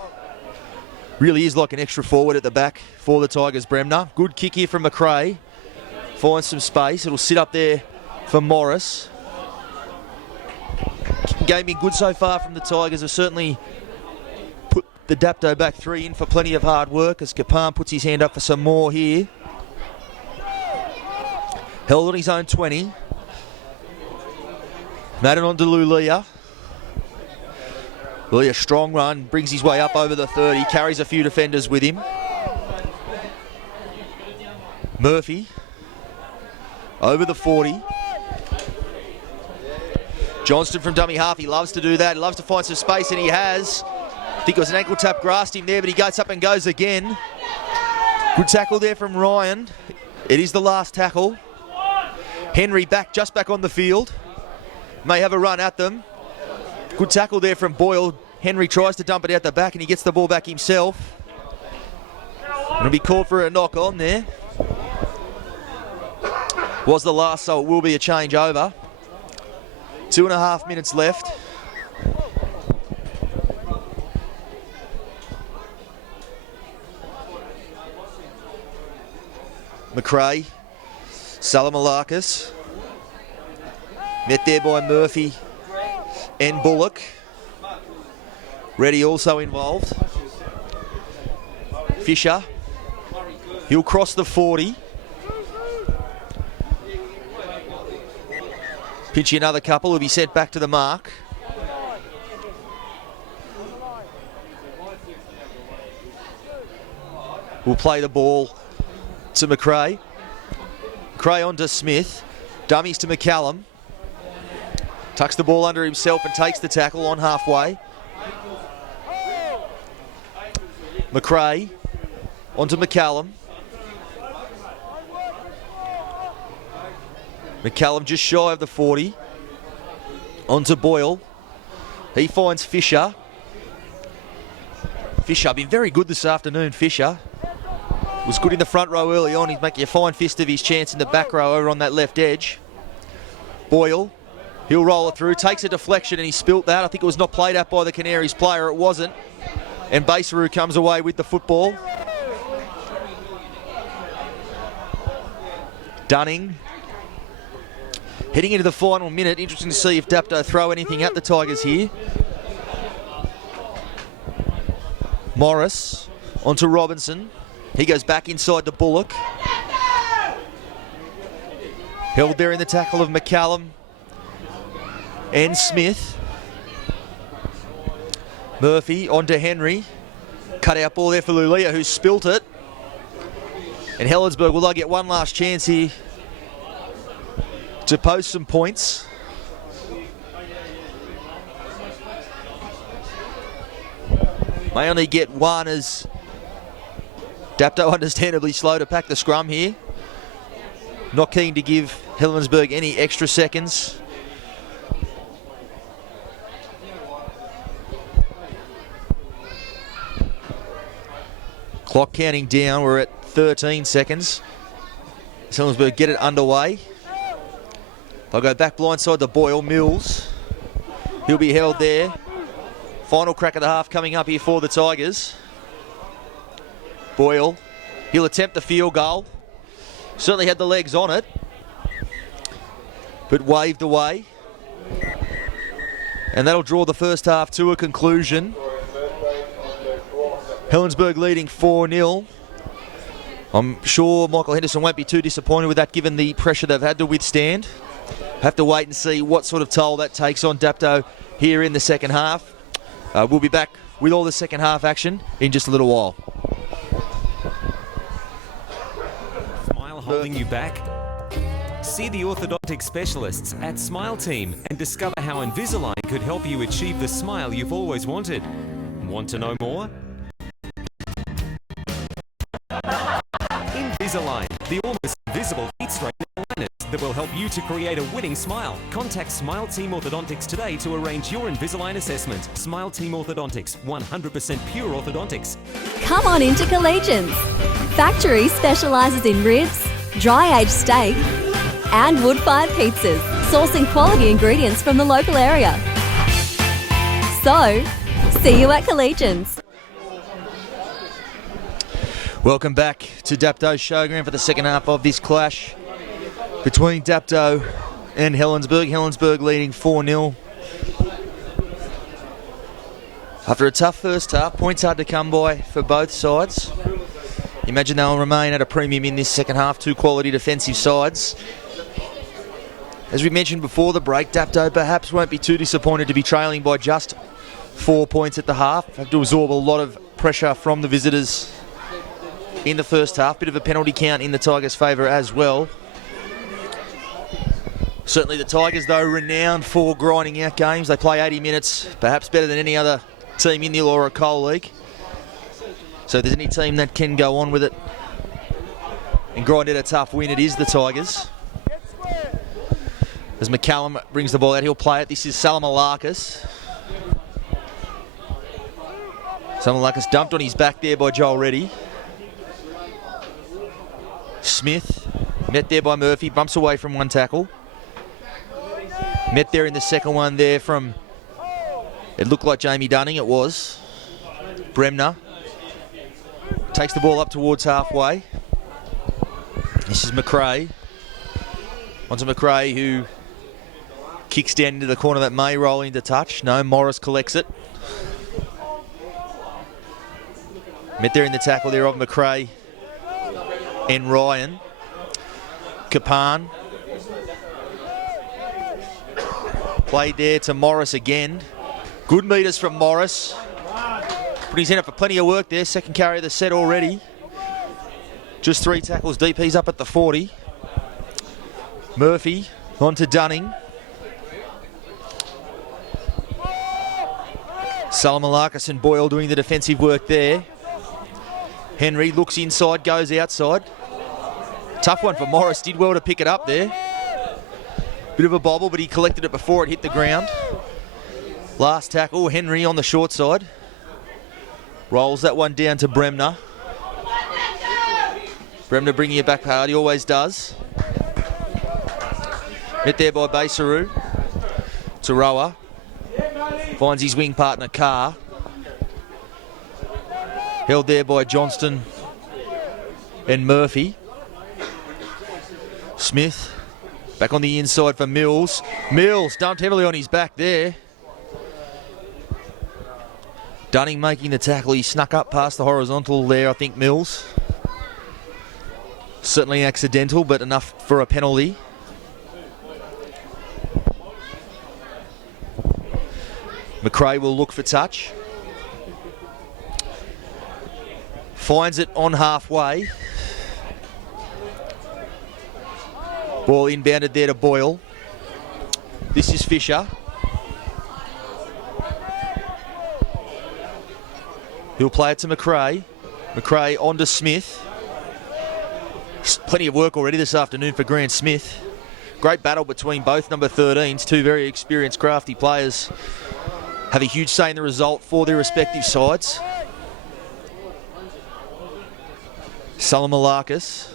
Really is like an extra forward at the back for the Tigers, Bremner. Good kick here from McRae. Finds some space. It'll sit up there for Morris. Game been good so far from the Tigers. Have certainly put the Dapto back 3 in for plenty of hard work as Kapan puts his hand up for some more here. Held on his own 20. Madden on to Lulia. Lulia, strong run, brings his way up over the 30, carries a few defenders with him. Murphy, over the 40. Johnston from dummy half, he loves to do that, he loves to find some space, and he has. I think it was an ankle tap, grasped him there, but he gets up and goes again. Good tackle there from Ryan. It is the last tackle. Henry just back on the field. May have a run at them. Good tackle there from Boyle. Henry tries to dump it out the back and he gets the ball back himself. It'll be called for a knock on there. Was the last, so it will be a change over. 2.5 minutes left. McRae. Salamalakis. Met there by Murphy and Bullock. Reddy also involved. Fisher. He'll cross the 40. Pinch another couple. He'll be sent back to the mark. We'll play the ball to McRae. McRae on to Smith. Dummies to McCallum. Tucks the ball under himself and takes the tackle on halfway. McRae onto McCallum. McCallum just shy of the 40. Onto Boyle. He finds Fisher. Fisher been very good this afternoon, Fisher. Was good in the front row early on. He's making a fine fist of his chance in the back row over on that left edge. Boyle. He'll roll it through, takes a deflection and he spilt that. I think it was not played at by the Canaries player, it wasn't. And Baseru comes away with the football. Dunning. Heading into the final minute, interesting to see if Dapto throw anything at the Tigers here. Morris onto Robinson. He goes back inside to Bullock. Held there in the tackle of McCallum and Smith. Murphy onto Henry. Cut out ball there for Lulia, who spilt it. And Helensburgh, will they get one last chance here to post some points? May only get one as Dapto understandably slow to pack the scrum here. Not keen to give Helensburgh any extra seconds. Clock counting down, we're at 13 seconds. Helensburgh get it underway. They'll go back blindside to Boyle. Mills. He'll be held there. Final crack of the half coming up here for the Tigers. Boyle. He'll attempt the field goal. Certainly had the legs on it, but waved away. And that'll draw the first half to a conclusion. Helensburgh leading 4-0. I'm sure Michael Henderson won't be too disappointed with that given the pressure they've had to withstand. Have to wait and see what sort of toll that takes on Dapto here in the second half. We'll be back with all the second half action in just a little while. Smile holding you back? See the orthodontic specialists at Smile Team and discover how Invisalign could help you achieve the smile you've always wanted. Want to know more? Invisalign, the almost invisible teeth straightening aligners that will help you to create a winning smile. Contact Smile Team Orthodontics today to arrange your Invisalign assessment. Smile Team Orthodontics, 100% pure orthodontics. Come on into Collegians. Factory specialises in ribs, dry-aged steak and wood-fired pizzas, sourcing quality ingredients from the local area. So, see you at Collegians. Welcome back to Dapto's showground for the second half of this clash between Dapto and Helensburgh. Helensburgh leading 4-0. After a tough first half, points hard to come by for both sides. Imagine they'll remain at a premium in this second half. Two quality defensive sides. As we mentioned before the break, Dapto perhaps won't be too disappointed to be trailing by just 4 points at the half. Have to absorb a lot of pressure from the visitors in the first half. Bit of a penalty count in the Tigers' favour as well. Certainly the Tigers, though, renowned for grinding out games. They play 80 minutes, perhaps better than any other team in the Allura Coal League. So if there's any team that can go on with it and grind out a tough win, it is the Tigers. As McCallum brings the ball out, he'll play it. This is Salamalakis. Salamalakis dumped on his back there by Joel Reddy. Smith, met there by Murphy, bumps away from one tackle. Met there in the second one there from, it looked like Jamie Dunning, it was. Bremner. Takes the ball up towards halfway. This is McRae. Onto McRae, who kicks down into the corner that may roll into touch. No, Morris collects it. Met there in the tackle there of McRae and Ryan. Kapan. Played there to Morris again. Good meters from Morris. Put his hand up for plenty of work there. Second carry of the set already. Just 3 tackles deep. He's up at the 40. Murphy on to Dunning. Salamalakis and Boyle doing the defensive work there. Henry looks inside, goes outside. Tough one for Morris. Did well to pick it up there. Bit of a bobble, but he collected it before it hit the ground. Last tackle, Henry on the short side. Rolls that one down to Bremner. Bremner bringing it back hard, he always does. Hit there by Basaru. Taroa finds his wing partner Carr. Held there by Johnston and Murphy. Smith back on the inside for Mills. Mills dumped heavily on his back there. Dunning making the tackle. He snuck up past the horizontal there, I think, Mills. Certainly accidental, but enough for a penalty. McRae will look for touch. Finds it on halfway. Ball inbounded there to Boyle. This is Fisher. He'll play it to McRae. McRae on to Smith. Plenty of work already this afternoon for Grant Smith. Great battle between both number 13s. Two very experienced, crafty players have a huge say in the result for their respective sides. Salamalakis.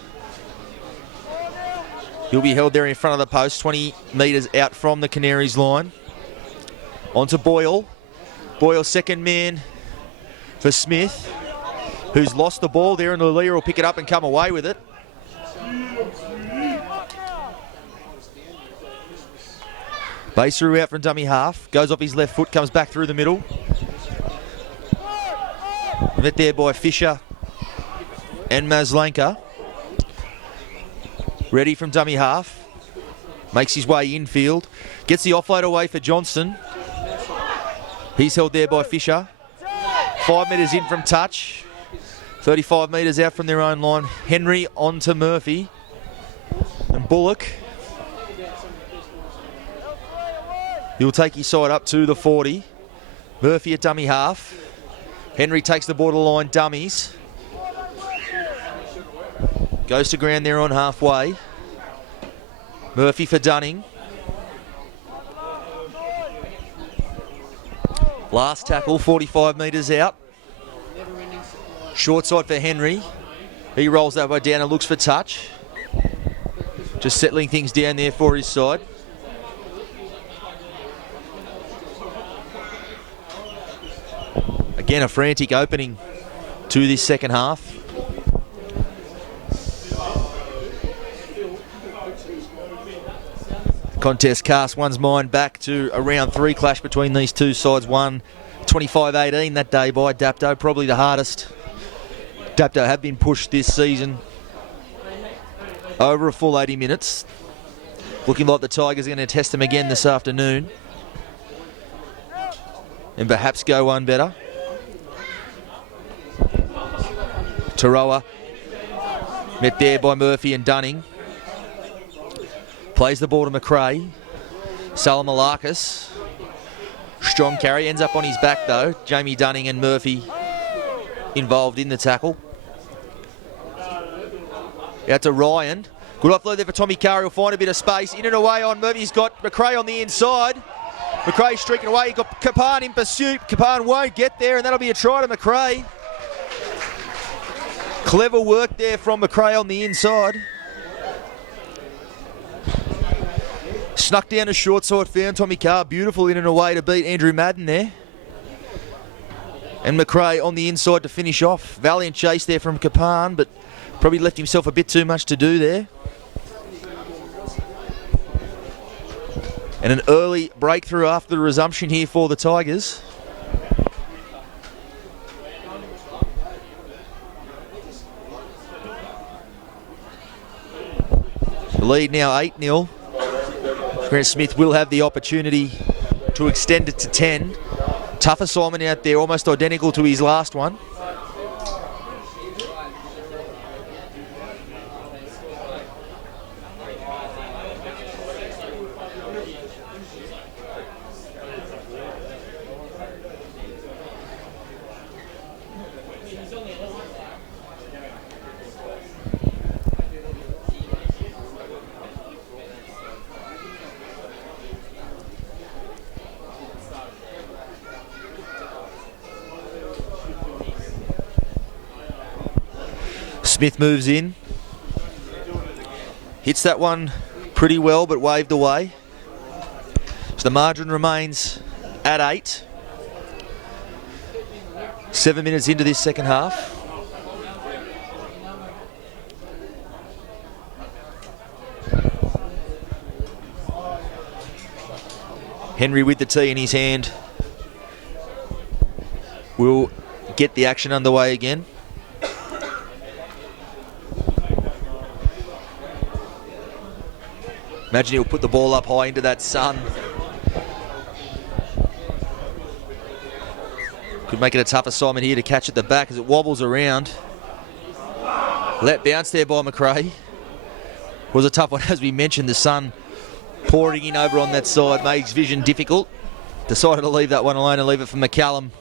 He'll be held there in front of the post, 20 metres out from the Canaries line. On to Boyle. Boyle second man for Smith, who's lost the ball there, and Lulia will pick it up and come away with it. Base through out from dummy half. Goes off his left foot, comes back through the middle. Met there by Fisher and Maslanka. Ready from dummy half. Makes his way infield. Gets the offload away for Johnston. He's held there by Fisher. 5 metres in from touch. 35 metres out from their own line. Henry on to Murphy. And Bullock. He'll take his side up to the 40. Murphy at dummy half. Henry takes the borderline dummies. Goes to ground there on halfway. Murphy for Dunning. Last tackle, 45 metres out. Short side for Henry. He rolls that way down and looks for touch. Just settling things down there for his side. Again, a frantic opening to this second half. Contest casts one's mind back to a round 3 clash between these two sides. Won 25-18 that day by Dapto. Probably the hardest Dapto have been pushed this season. Over a full 80 minutes. Looking like the Tigers are going to test them again this afternoon. And perhaps go one better. Taroa. Met there by Murphy and Dunning. Plays the ball to McRae. Salamalakis. Strong carry. Ends up on his back though. Jamie Dunning and Murphy involved in the tackle. Out to Ryan. Good offload there for Tommy Carr. He'll find a bit of space. In and away on Murphy. He's got McRae on the inside. McRae streaking away. He's got Kapan in pursuit. Kapan won't get there, and that'll be a try to McRae. Clever work there from McRae on the inside. Snuck down a short side, found Tommy Carr. Beautiful in and away to beat Andrew Madden there. And McRae on the inside to finish off. Valiant chase there from Kapan, but probably left himself a bit too much to do there. And an early breakthrough after the resumption here for the Tigers. The lead now 8-0. Grant Smith will have the opportunity to extend it to 10. Tough assignment out there, almost identical to his last one. Smith moves in. Hits that one pretty well, but waved away. So the margin remains at 8. 7 minutes into this second half. Henry with the tee in his hand will get the action underway again. Imagine he'll put the ball up high into that sun. Could make it a tough assignment here to catch at the back as it wobbles around. Let bounce there by McRae. Was a tough one, as we mentioned. The sun pouring in over on that side made his vision difficult. Decided to leave that one alone and leave it for McCallum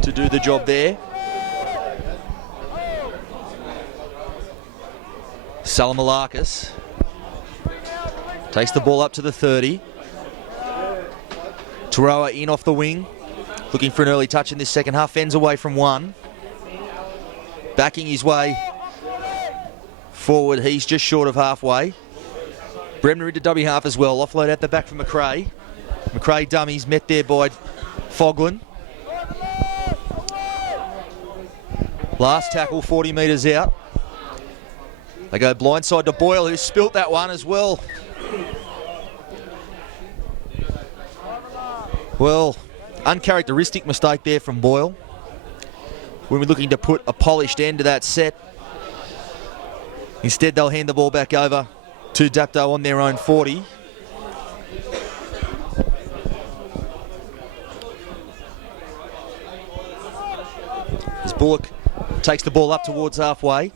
to do the job there. Salamalakis takes the ball up to the 30. Taroa in off the wing, looking for an early touch in this second half. Ends away from one. Backing his way forward, he's just short of halfway. Bremner into dummy half as well. Offload out the back from McRae. McRae dummies met there by Foglin. Last tackle, 40 metres out. They go blindside to Boyle, who spilt that one as well. Well, uncharacteristic mistake there from Boyle. When we're looking to put a polished end to that set. Instead, they'll hand the ball back over to Dapto on their own 40. As Bullock takes the ball up towards halfway.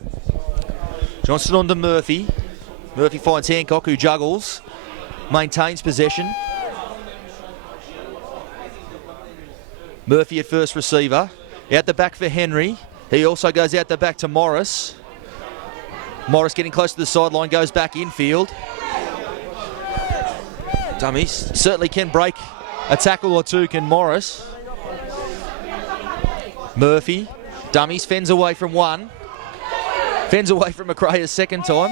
Johnston on to Murphy. Murphy finds Hancock, who juggles. Maintains possession. Murphy at first receiver. Out the back for Henry. He also goes out the back to Morris. Morris getting close to the sideline, goes back infield. Dummies certainly can break a tackle or two, can Morris. Murphy, dummies, fends away from one. Fends away from McRae a second time.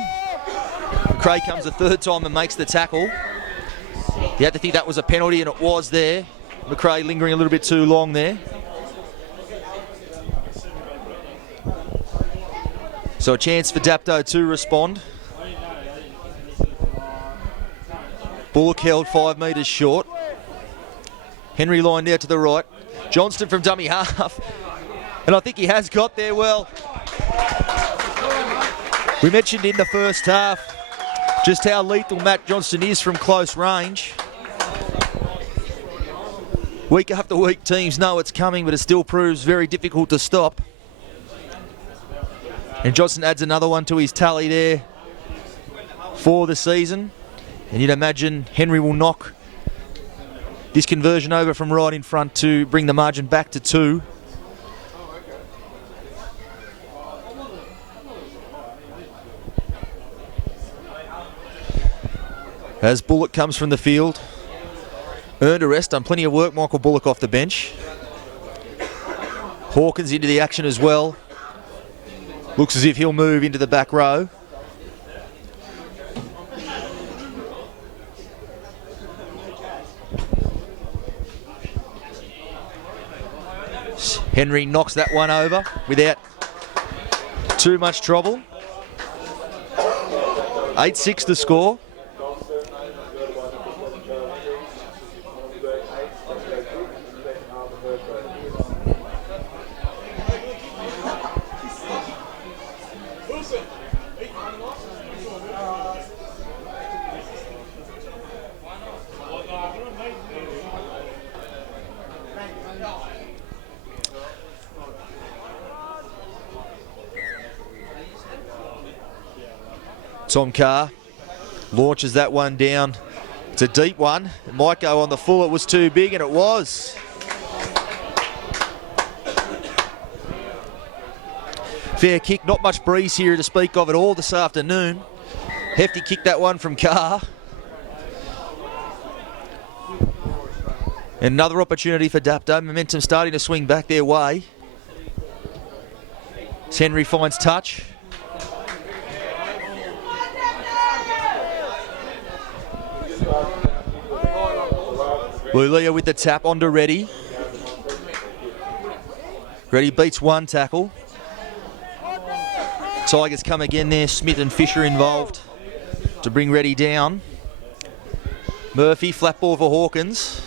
McRae comes a third time and makes the tackle. You had to think that was a penalty, and it was there. McRae lingering a little bit too long there. So a chance for Dapto to respond. Bullock held 5 metres short. Henry lined out to the right. Johnston from dummy half. And I think he has got there well. We mentioned in the first half just how lethal Matt Johnston is from close range. Week after week, teams know it's coming, but it still proves very difficult to stop. And Johnston adds another one to his tally there for the season. And you'd imagine Henry will knock this conversion over from right in front to bring the margin back to 2. As Bullock comes from the field. Earned a rest, done plenty of work, Michael Bullock off the bench. Hawkins into the action as well. Looks as if he'll move into the back row. Henry knocks that one over without too much trouble. 8-6 the score. Tom Carr launches that one down. It's a deep one. It might go on the full. It was too big, and it was. Fair kick. Not much breeze here to speak of at all this afternoon. Hefty kick that one from Carr. Another opportunity for Dapto. Momentum starting to swing back their way. As Henry finds touch. Lulia with the tap onto Reddy. Reddy beats one tackle. Tigers come again there. Smith and Fisher involved to bring Reddy down. Murphy, flat ball for Hawkins.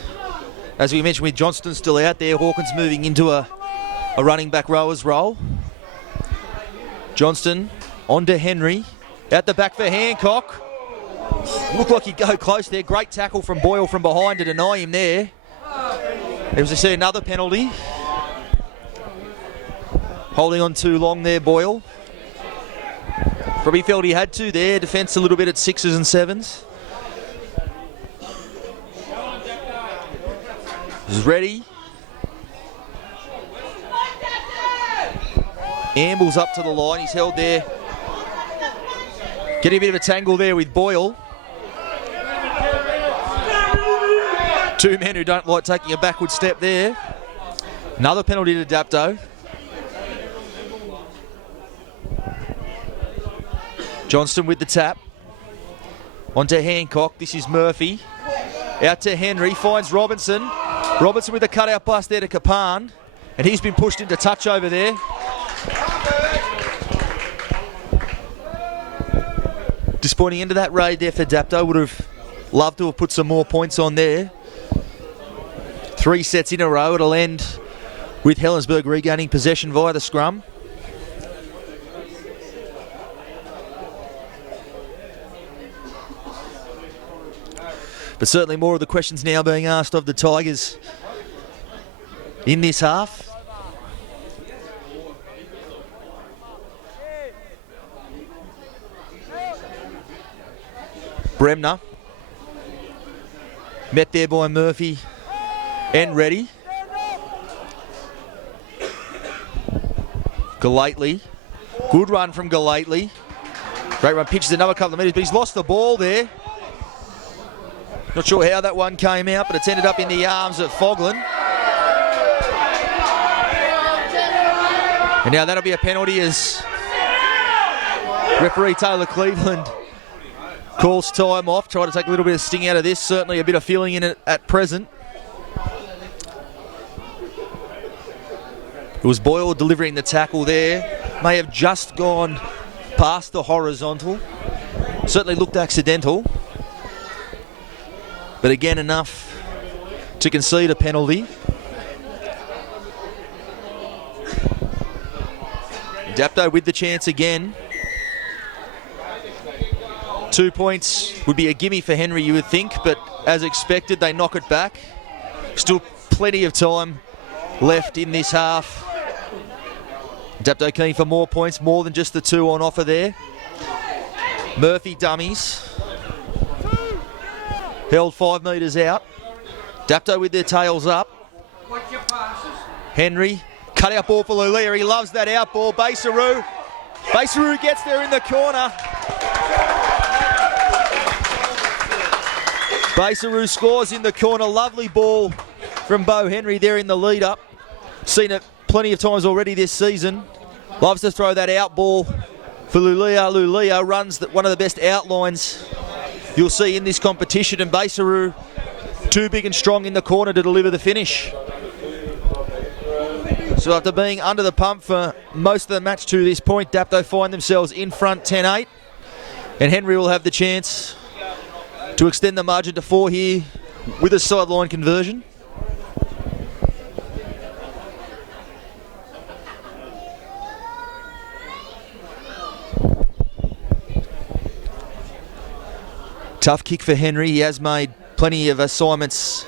As we mentioned with Johnston still out there, Hawkins moving into a running back rower's role. Johnston onto Henry. Out the back for Hancock. Looked like he'd go close there. Great tackle from Boyle from behind to deny him there. There was to see another penalty. Holding on too long there, Boyle. Probably felt he had to there. Defence a little bit at 6s and 7s. Is ready. Ambles up to the line. He's held there. Getting a bit of a tangle there with Boyle. Two men who don't like taking a backward step there. Another penalty to Dapto. Johnston with the tap. Onto Hancock. This is Murphy. Out to Henry. Finds Robinson. Robinson with a cutout pass there to Kapan. And he's been pushed into touch over there. Disappointing into that raid there for Dapto. Would have loved to have put some more points on there. 3 sets in a row. It'll end with Helensburgh regaining possession via the scrum. But certainly more of the questions now being asked of the Tigers in this half. Bremner, met there by Murphy and Reddy. Galately, good run from Galately. Great run, pitches another couple of metres, but he's lost the ball there. Not sure how that one came out, but it's ended up in the arms of Fogland. And now that'll be a penalty as referee Taylor Cleveland calls time off. Try to take a little bit of sting out of this. Certainly a bit of feeling in it at present. It was Boyle delivering the tackle there. May have just gone past the horizontal. Certainly looked accidental. But again, enough to concede a penalty. Dapto with the chance again. 2 points would be a gimme for Henry, you would think, but as expected, they knock it back. Still plenty of time left in this half. Dapto keen for more points, more than just the 2 on offer there. Murphy dummies. Held 5 metres out. Dapto with their tails up. Henry, cut out ball for Lulia. He loves that out ball. Basaru gets there in the corner. Basaru scores in the corner. Lovely ball from Bo Henry there in the lead up. Seen it plenty of times already this season. Loves to throw that out ball for Lulia. Lulia runs one of the best outlines you'll see in this competition, and Basaru too big and strong in the corner to deliver the finish. So after being under the pump for most of the match to this point, Dapto find themselves in front 10-8, and Henry will have the chance to extend the margin to 4 here with a sideline conversion. Tough kick for Henry. He has made plenty of assignments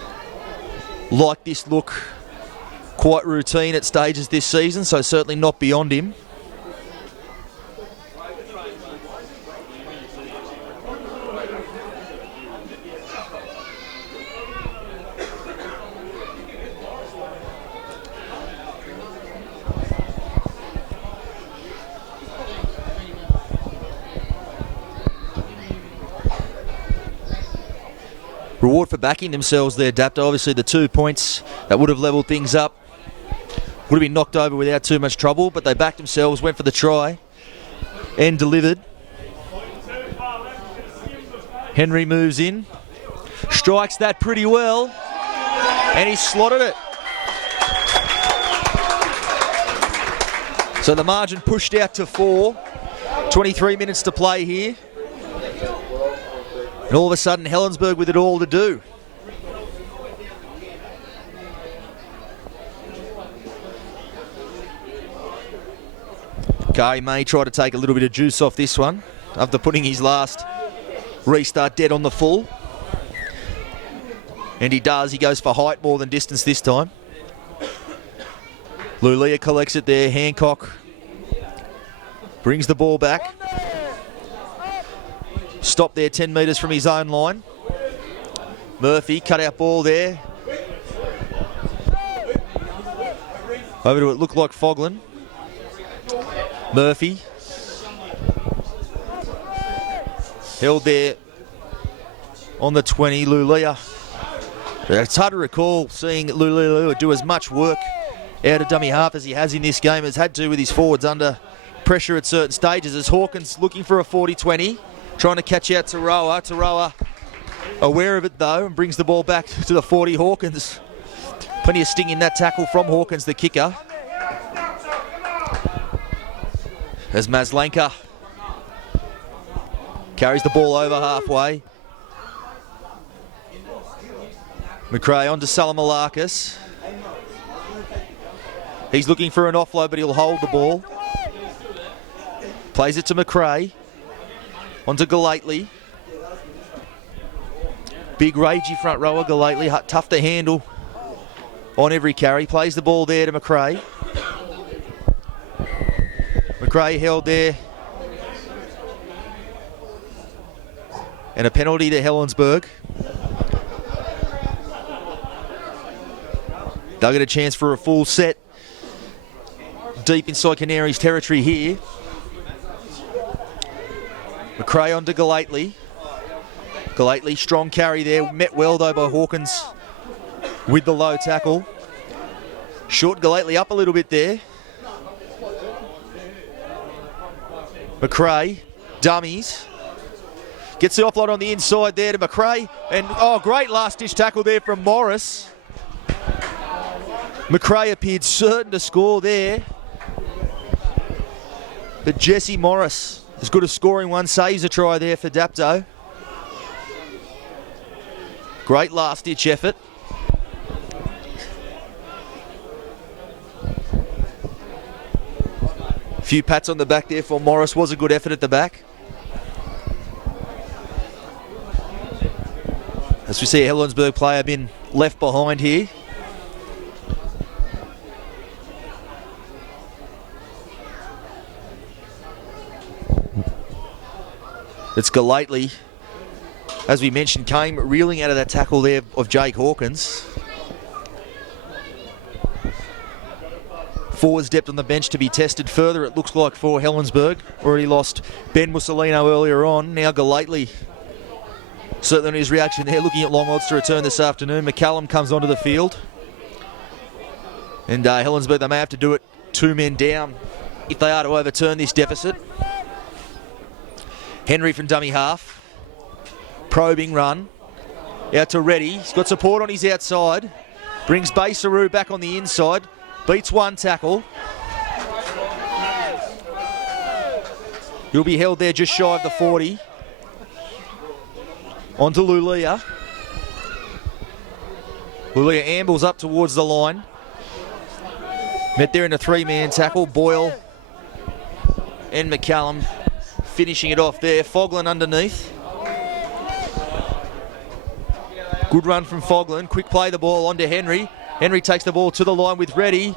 like this look quite routine at stages this season, so certainly not beyond him. Reward for backing themselves there, Dapto. Obviously the 2 points that would have levelled things up would have been knocked over without too much trouble, but they backed themselves, went for the try and delivered. Henry moves in, strikes that pretty well, and he slotted it. So the margin pushed out to 4. 23 minutes to play here. And all of a sudden, Helensburgh with it all to do. Kari may try to take a little bit of juice off this one after putting his last restart dead on the full. And he does. He goes for height more than distance this time. Lulia collects it there. Hancock brings the ball back. Stop there 10 metres from his own line. Murphy, cut out ball there. Over to it looked like Fogland. Murphy. Held there on the 20, Lulia. It's hard to recall seeing Lulia do as much work out of dummy half as he has in this game, has had to with his forwards under pressure at certain stages, as Hawkins looking for a 40-20. Trying to catch out Taroa. Taroa aware of it though and brings the ball back to the 40. Hawkins. Plenty of sting in that tackle from Hawkins, the kicker. As Maslanka carries the ball over halfway. McRae on to Salamalakis. He's looking for an offload, but he'll hold the ball. Plays it to McRae. On to Galately. Big ragey front rower, Galately. Tough to handle on every carry. Plays the ball there to McRae. McRae held there. And a penalty to Helensburgh. They'll get a chance for a full set. Deep inside Canaries territory here. McRae on to Galately. Galately, strong carry there. Met well though by Hawkins with the low tackle. Short Galately up a little bit there. McRae, dummies. Gets the offload on the inside there to McRae. And, great last-ditch tackle there from Morris. McRae appeared certain to score there. But Jesse Morris, as good as scoring one, saves a try there for Dapto. Great last-ditch effort. A few pats on the back there for Morris. Was a good effort at the back. As we see a Helensburgh player been left behind here. It's Galately, as we mentioned, came reeling out of that tackle there of Jake Hawkins. Forwards depth on the bench to be tested further, it looks like, for Helensburgh. Already lost Ben Mussolino earlier on. Now Galately, certainly on his reaction there, looking at long odds to return this afternoon. McCallum comes onto the field. And Helensburgh, they may have to do it 2 men down if they are to overturn this deficit. Henry from dummy half. Probing run. Out to Reddy. He's got support on his outside. Brings Basaru back on the inside. Beats one tackle. He'll be held there just shy of the 40. On to Lulia. Lulia ambles up towards the line. Met there in a 3-man tackle. Boyle and McCallum finishing it off there. Fogland underneath. Good run from Fogland. Quick play the ball onto Henry. Henry takes the ball to the line with Reddy.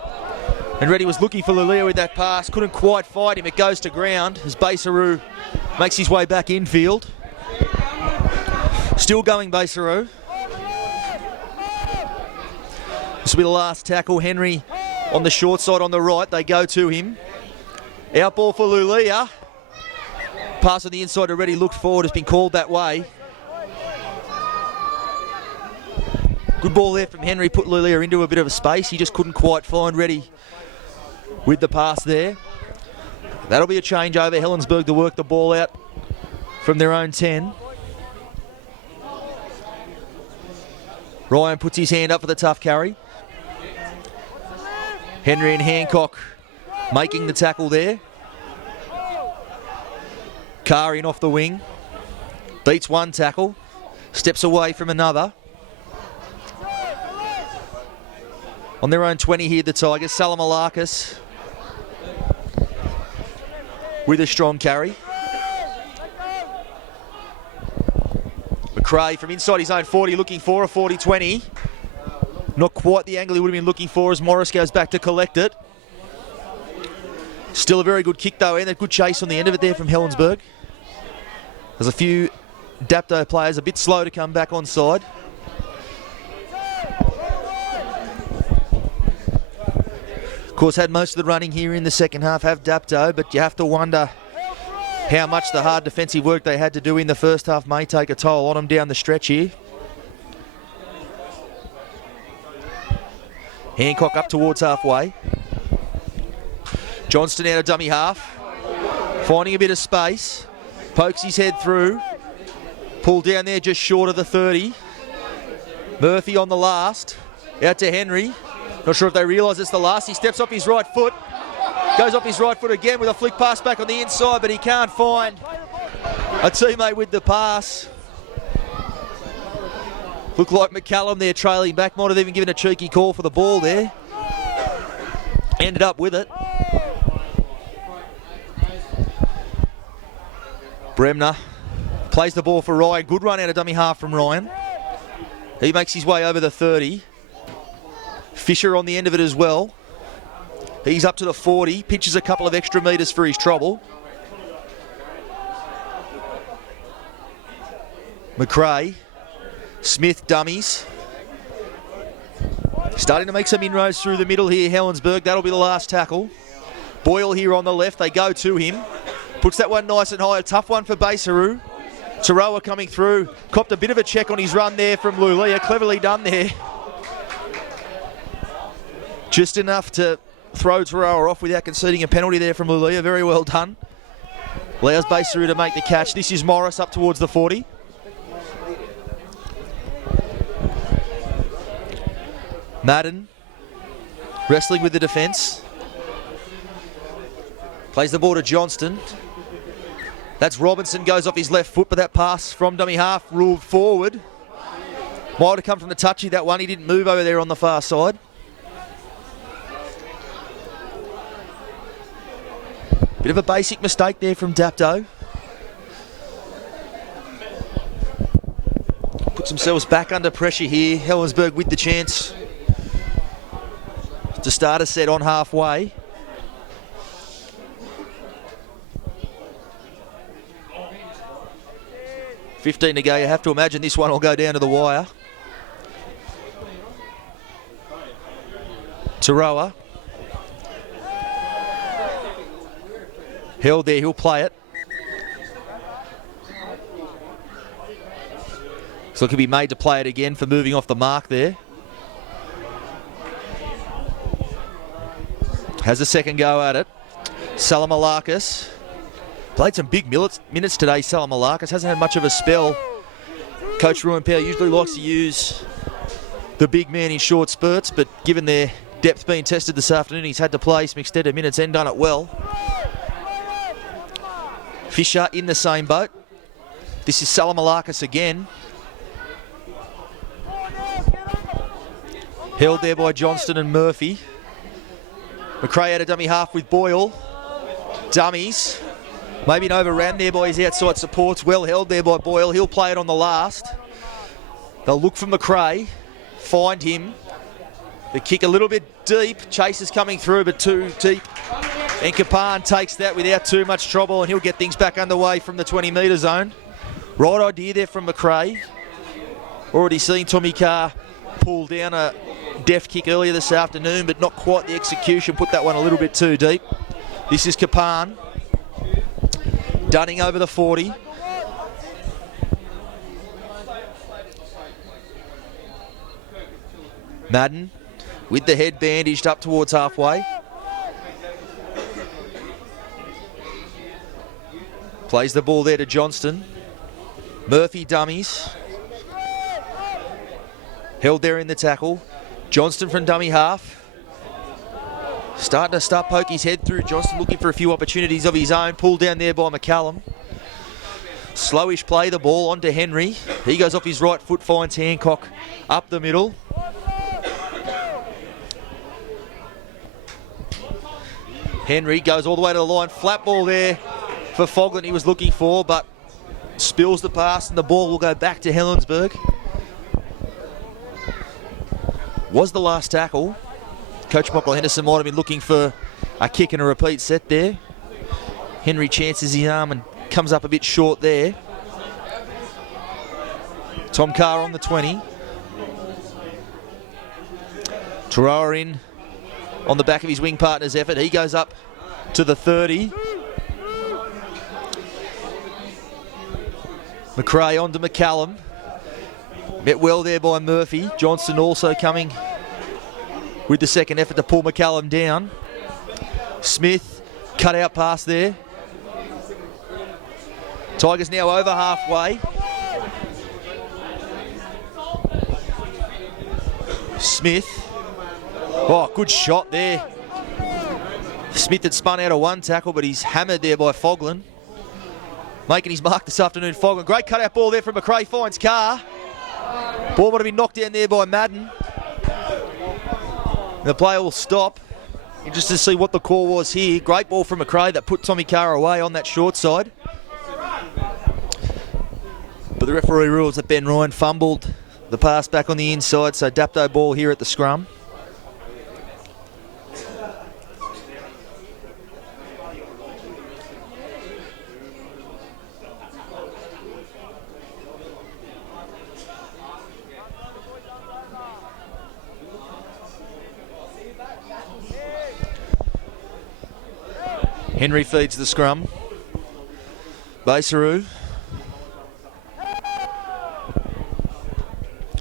And Reddy was looking for Lulia with that pass. Couldn't quite fight him. It goes to ground as Basaru makes his way back infield. Still going Basaru. This will be the last tackle. Henry on the short side on the right. They go to him. Out ball for Lulia. Pass on the inside to Reddy, looked forward, has been called that way. Good ball there from Henry, put Lulia into a bit of a space. He just couldn't quite find Reddy with the pass there. That'll be a changeover. Helensburgh to work the ball out from their own 10. Ryan puts his hand up for the tough carry. Henry and Hancock making the tackle there. Carr in off the wing. Beats one tackle. Steps away from another. On their own 20 here, the Tigers. Salamalakis with a strong carry. McRae from inside his own 40 looking for a 40-20. Not quite the angle he would have been looking for as Morris goes back to collect it. Still a very good kick though, and a good chase on the end of it there from Helensburgh. There's a few Dapto players a bit slow to come back on side. Of course, had most of the running here in the second half, have Dapto, but you have to wonder how much the hard defensive work they had to do in the first half may take a toll on them down the stretch here. Hancock up towards halfway. Johnston out of dummy half. Finding a bit of space. Pokes his head through. Pulled down there just short of the 30. Murphy on the last. Out to Henry. Not sure if they realise it's the last. He steps off his right foot. Goes off his right foot again with a flick pass back on the inside, but he can't find a teammate with the pass. Looked like McCallum there trailing back. Might have even given a cheeky call for the ball there. Ended up with it. Bremner plays the ball for Ryan. Good run out of dummy half from Ryan. He makes his way over the 30. Fisher on the end of it as well. He's up to the 40. Pitches a couple of extra metres for his trouble. McRae. Smith dummies. Starting to make some inroads through the middle here, Helensburgh. That'll be the last tackle. Boyle here on the left. They go to him. Puts that one nice and high. A tough one for Basaru. Taroa coming through. Copped a bit of a check on his run there from Lulia. Cleverly done there. Just enough to throw Taroa off without conceding a penalty there from Lulia. Very well done. Allows Basaru to make the catch. This is Morris up towards the 40. Madden wrestling with the defence. Plays the ball to Johnston. That's Robinson, goes off his left foot, but that pass from dummy half ruled forward. Might have come from the touchy, that one. He didn't move over there on the far side. Bit of a basic mistake there from Dapto. Puts themselves back under pressure here. Helensburgh with the chance to start a set on halfway. $15 to go. You have to imagine this one will go down to the wire. Taroa. Held there, he'll play it. So it could be made to play it again for moving off the mark there. Has a second go at it. Salamalakis. Played some big minutes today, Salamalakis. Hasn't had much of a spell. Coach Ruinpower usually likes to use the big man in short spurts, but given their depth being tested this afternoon, he's had to play some extended minutes and done it well. Fisher in the same boat. This is Salamalakis again. Held there by Johnston and Murphy. McRae had a dummy half with Boyle. Dummies. Maybe an overran there by his outside supports. Well held there by Boyle. He'll play it on the last. They'll look for McRae. Find him. The kick a little bit deep. Chase is coming through, but too deep. And Kapan takes that without too much trouble, and he'll get things back underway from the 20-metre zone. Right idea there from McRae. Already seen Tommy Carr pull down a deft kick earlier this afternoon, but not quite the execution. Put that one a little bit too deep. This is Kapan. Dunning over the 40. Madden with the head bandaged up towards halfway. Plays the ball there to Johnston. Murphy dummies. Held there in the tackle. Johnston from dummy half. Starting to poke his head through. Johnston looking for a few opportunities of his own. Pulled down there by McCallum. Slowish play, the ball onto Henry. He goes off his right foot, finds Hancock up the middle. Henry goes all the way to the line. Flat ball there for Fogland he was looking for, but spills the pass and the ball will go back to Helensburgh. Was the last tackle. Coach Michael Henderson might have been looking for a kick and a repeat set there. Henry chances his arm and comes up a bit short there. Tom Carr on the 20. Taroa in on the back of his wing partner's effort. He goes up to the 30. McRae on to McCallum. Met well there by Murphy. Johnston also coming with the second effort to pull McCallum down. Smith, cut out pass there. Tigers now over halfway. Smith. Oh, good shot there. Smith had spun out of one tackle, but he's hammered there by Fogland. Making his mark this afternoon, Fogland. Great cut-out ball there from McRae, finds Carr. Ball might have been knocked down there by Madden. The player will stop. Interested to see what the call was here. Great ball from McRae that put Tommy Carr away on that short side. But the referee rules that Ben Ryan fumbled the pass back on the inside, so Dapto ball here at the scrum. Henry feeds the scrum. Basaru.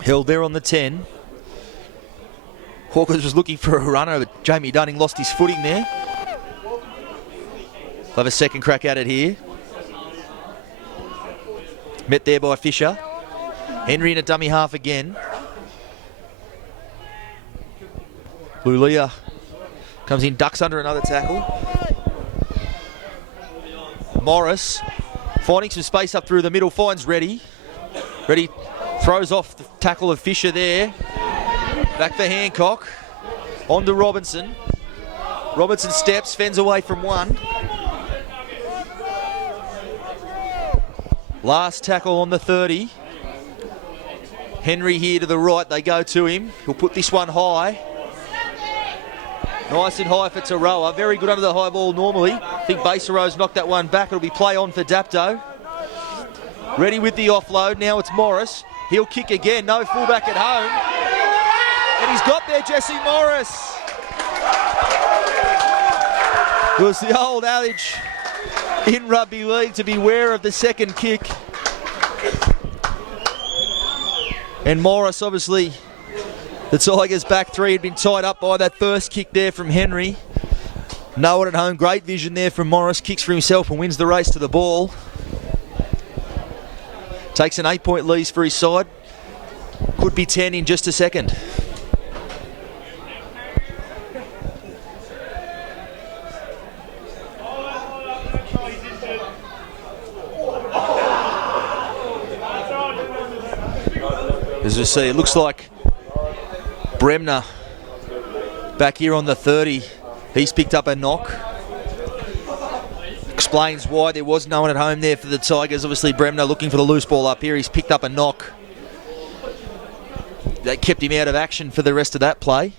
Held there on the 10. Hawkins was looking for a runner, but Jamie Dunning lost his footing there. They'll have a second crack at it here. Met there by Fisher. Henry in a dummy half again. Lulia comes in, ducks under another tackle. Morris finding some space up through the middle, finds Reddy. Reddy throws off the tackle of Fisher there. Back for Hancock. On to Robinson. Robinson steps, fends away from one. Last tackle on the 30. Henry here to the right, they go to him. He'll put this one high. Nice and high for Taroa. Very good under the high ball normally. I think Basaro's knocked that one back. It'll be play on for Dapto. Ready with the offload. Now it's Morris. He'll kick again. No fullback at home. And he's got there, Jesse Morris. It was the old adage in rugby league to beware of the second kick. And Morris, obviously, the Tigers back three had been tied up by that first kick there from Henry. No one at home. Great vision there from Morris. Kicks for himself and wins the race to the ball. Takes an 8-point lead for his side. Could be 10 in just a second. As we see, it looks like Bremner back here on the 30. He's picked up a knock. Explains why there was no one at home there for the Tigers. Obviously Bremner looking for the loose ball up here. He's picked up a knock. That kept him out of action for the rest of that play.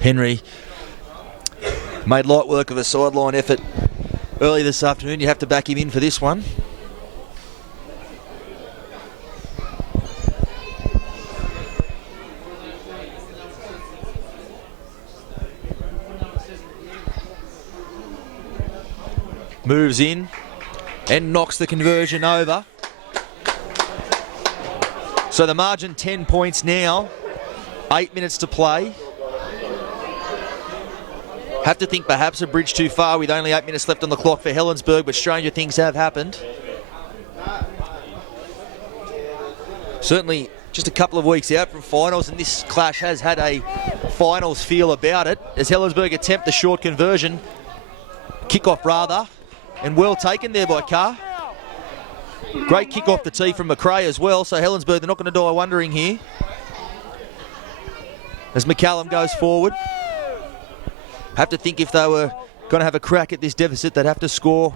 Henry made light work of a sideline effort early this afternoon. You have to back him in for this one. Moves in and knocks the conversion over. So the margin 10 points now. 8 minutes to play. Have to think perhaps a bridge too far with only 8 minutes left on the clock for Helensburgh, but stranger things have happened. Certainly just a couple of weeks out from finals, and this clash has had a finals feel about it as Helensburgh attempt the short conversion. Kick-off rather, and well taken there by Carr. Great kick off the tee from McRae as well, so Helensburgh, they're not going to die wondering here. As McCallum goes forward. Have to think if they were going to have a crack at this deficit, they'd have to score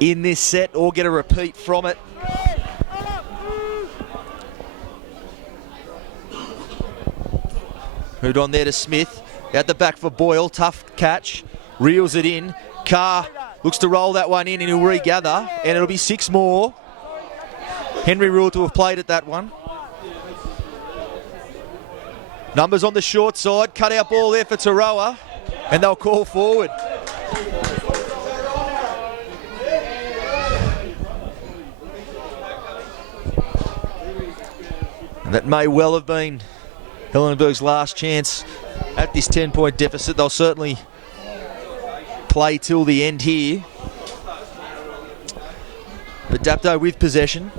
in this set or get a repeat from it. Moved on there to Smith. Out the back for Boyle. Tough catch. Reels it in. Carr looks to roll that one in and he'll regather. And it'll be 6 more. Henry ruled to have played at that one. Numbers on the short side. Cut out ball there for Taroa. And they'll call forward. And that may well have been Helensburgh's last chance at this 10-point deficit. They'll certainly play till the end here. But Dapto with possession.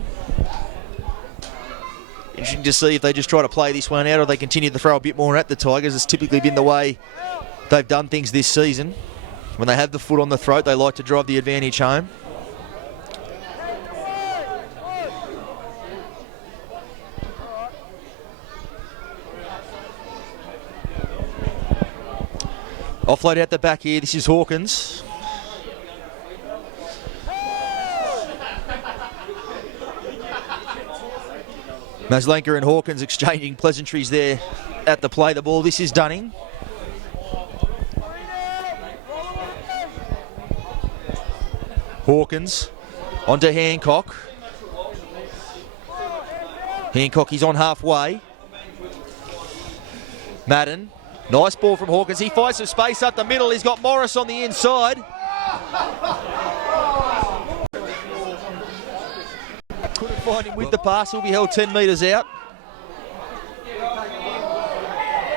Interesting to see if they just try to play this one out or they continue to throw a bit more at the Tigers. It's typically been the way they've done things this season. When they have the foot on the throat, they like to drive the advantage home. Offload out the back here. This is Hawkins. Maslenka and Hawkins exchanging pleasantries there at the play the ball. This is Dunning. Hawkins onto Hancock. Hancock, he's on halfway. Madden. Nice ball from Hawkins. He finds some space up the middle. He's got Morris on the inside. Couldn't find him with the pass. He'll be held 10 metres out.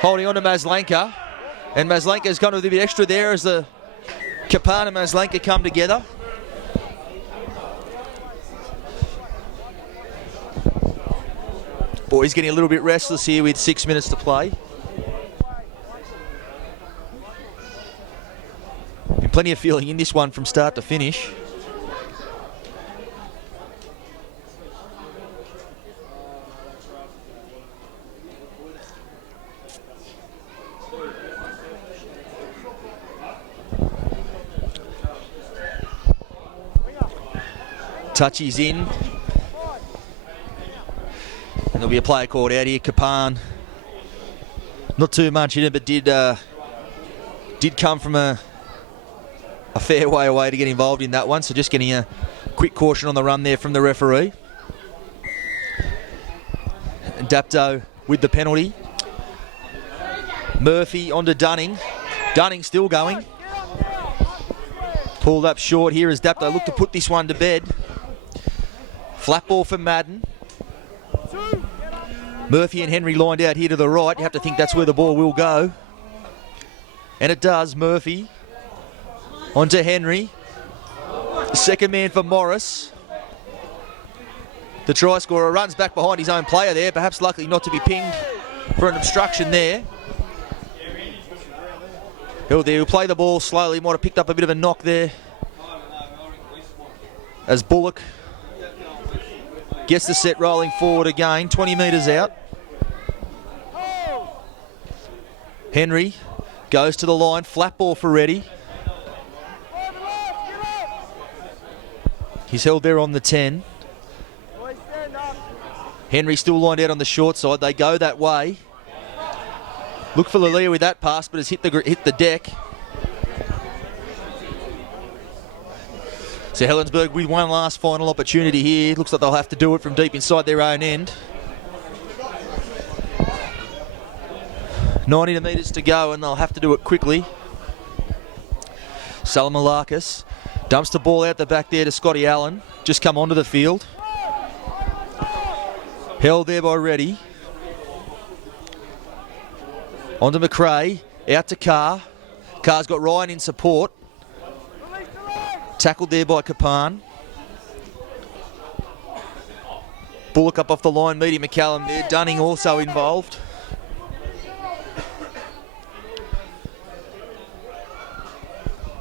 Holding on to Maslenka. And Maslenka's gone with a bit extra there as the Kapan and Maslenka come together. Boy, he's getting a little bit restless here with 6 minutes to play. Been plenty of feeling in this one from start to finish. Touchy's in. And there'll be a player called out here, Kapan. Not too much in it, but did come from a fair way away to get involved in that one. So just getting a quick caution on the run there from the referee. And Dapto with the penalty. Murphy onto Dunning. Dunning still going. Pulled up short here as Dapto looked to put this one to bed. Flat ball for Madden. Murphy and Henry lined out here to the right. You have to think that's where the ball will go. And it does. Murphy onto Henry. Second man for Morris. The try scorer runs back behind his own player there, perhaps lucky not to be pinged for an obstruction there. He'll play the ball slowly. Might have picked up a bit of a knock there as Bullock gets the set rolling forward again, 20 metres out. Henry goes to the line, flat ball for Reddy. He's held there on the 10. Henry still lined out on the short side. They go that way. Look for Lalia with that pass, but has hit the deck. So Helensburgh with one last final opportunity here. Looks like they'll have to do it from deep inside their own end. 90 metres to go and they'll have to do it quickly. Salamalakis dumps the ball out the back there to Scotty Allen. Just come onto the field. Held there by Reddy. Onto McRae. Out to Carr. Carr's got Ryan in support. Tackled there by Kapan. Bullock up off the line, meeting McCallum there. Dunning also involved.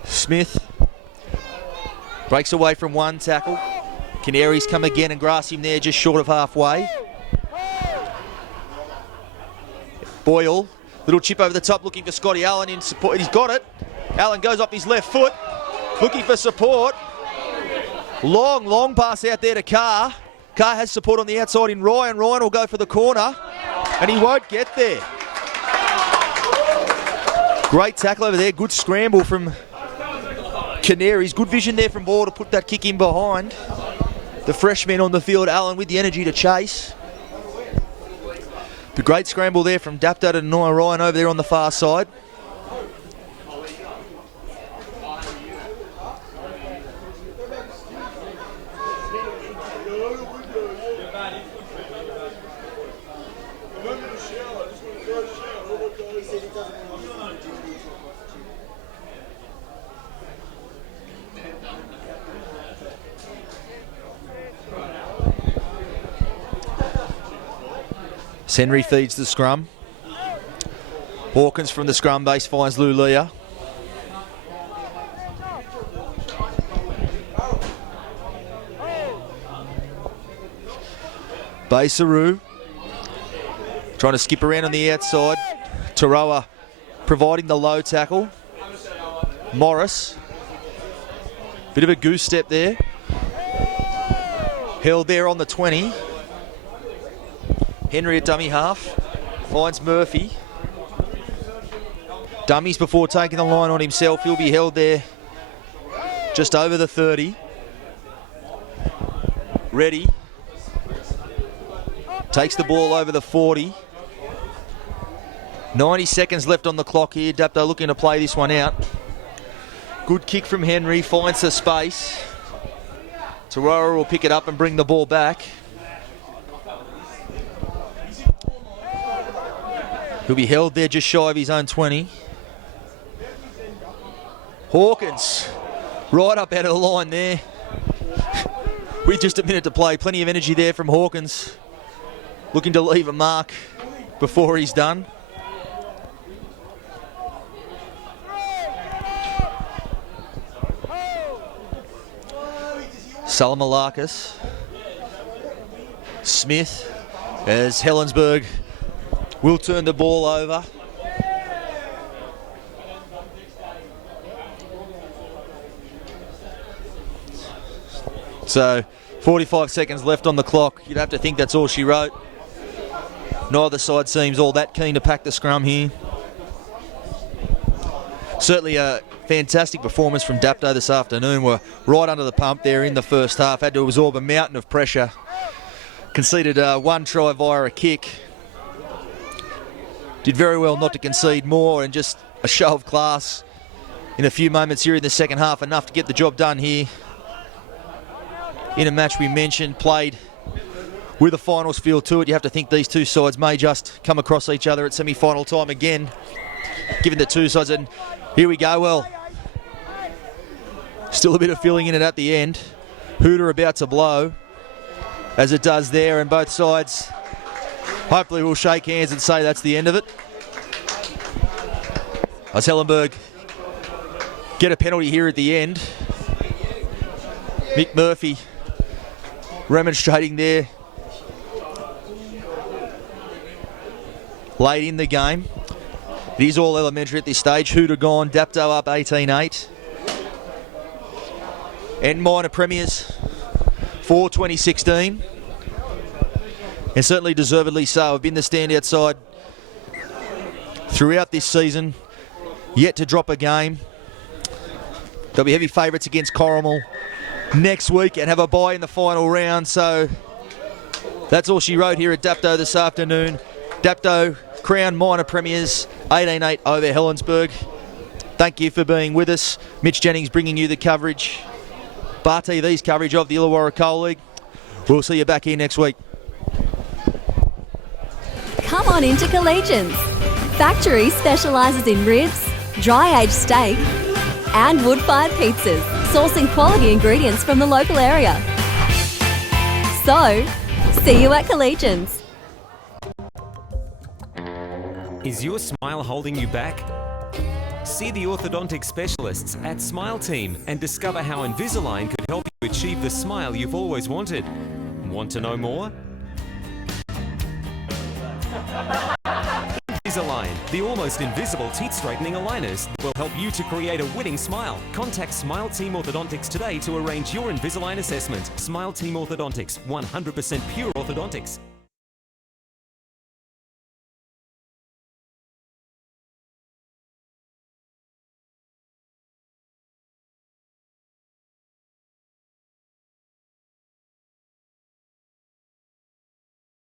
Smith breaks away from one tackle. Canaries come again and grasp him there just short of halfway. Boyle, little chip over the top looking for Scotty Allen in support. He's got it. Allen goes off his left foot. Looking for support. Long pass out there to Carr. Carr has support on the outside in Ryan. Ryan will go for the corner. And he won't get there. Great tackle over there. Good scramble from Canaries. Good vision there from Ball to put that kick in behind. The freshman on the field, Allen, with the energy to chase. The great scramble there from Dapto to Noah Ryan over there on the far side. Henry feeds the scrum. Hawkins from the scrum base finds Lulia. Basaru trying to skip around on the outside. Taroa providing the low tackle. Morris, bit of a goose step there. Held there on the 20. Henry at dummy half. Finds Murphy. Dummies before taking the line on himself. He'll be held there just over the 30. Ready. Takes the ball over the 40. 90 seconds left on the clock here. Dapto looking to play this one out. Good kick from Henry. Finds the space. Tarora will pick it up and bring the ball back. He'll be held there just shy of his own 20. Hawkins, right up out of the line there. With just a minute to play. Plenty of energy there from Hawkins. Looking to leave a mark before he's done. Salamalakis. Smith as Helensburgh will turn the ball over. So 45 seconds left on the clock. You'd have to think that's all she wrote. Neither side seems all that keen to pack the scrum here. Certainly a fantastic performance from Dapto this afternoon. We're right under the pump there in the first half. Had to absorb a mountain of pressure. Conceded one try via a kick. Did very well not to concede more, and just a show of class in a few moments here in the second half. Enough to get the job done here. In a match we mentioned, played with a finals feel to it. You have to think these two sides may just come across each other at semi-final time again, given the two sides. And here we go. Well, still a bit of feeling in it at the end. Hooter about to blow, as it does there, and both sides hopefully will shake hands and say that's the end of it. As Helensburgh get a penalty here at the end. Mick Murphy remonstrating there late in the game. It is all elementary at this stage. Hooter gone, Dapto up 18-8. And minor premiers for 2016. And certainly deservedly so. Have been the standout side throughout this season. Yet to drop a game. They'll be heavy favourites against Corrimal next week and have a bye in the final round. So that's all she wrote here at Dapto this afternoon. Dapto crown minor premiers 18-8 over Helensburgh. Thank you for being with us. Mitch Jennings bringing you the coverage, Bar TV's coverage of the Illawarra Coal League. We'll see you back here next week. Come on into Collegians. Factory specialises in ribs, dry-aged steak and wood-fired pizzas, sourcing quality ingredients from the local area. So, see you at Collegians. Is your smile holding you back? See the orthodontic specialists at Smile Team and discover how Invisalign could help you achieve the smile you've always wanted. Want to know more? Invisalign, the almost invisible teeth straightening aligners, will help you to create a winning smile. Contact Smile Team Orthodontics today to arrange your Invisalign assessment. Smile Team Orthodontics, 100% pure orthodontics.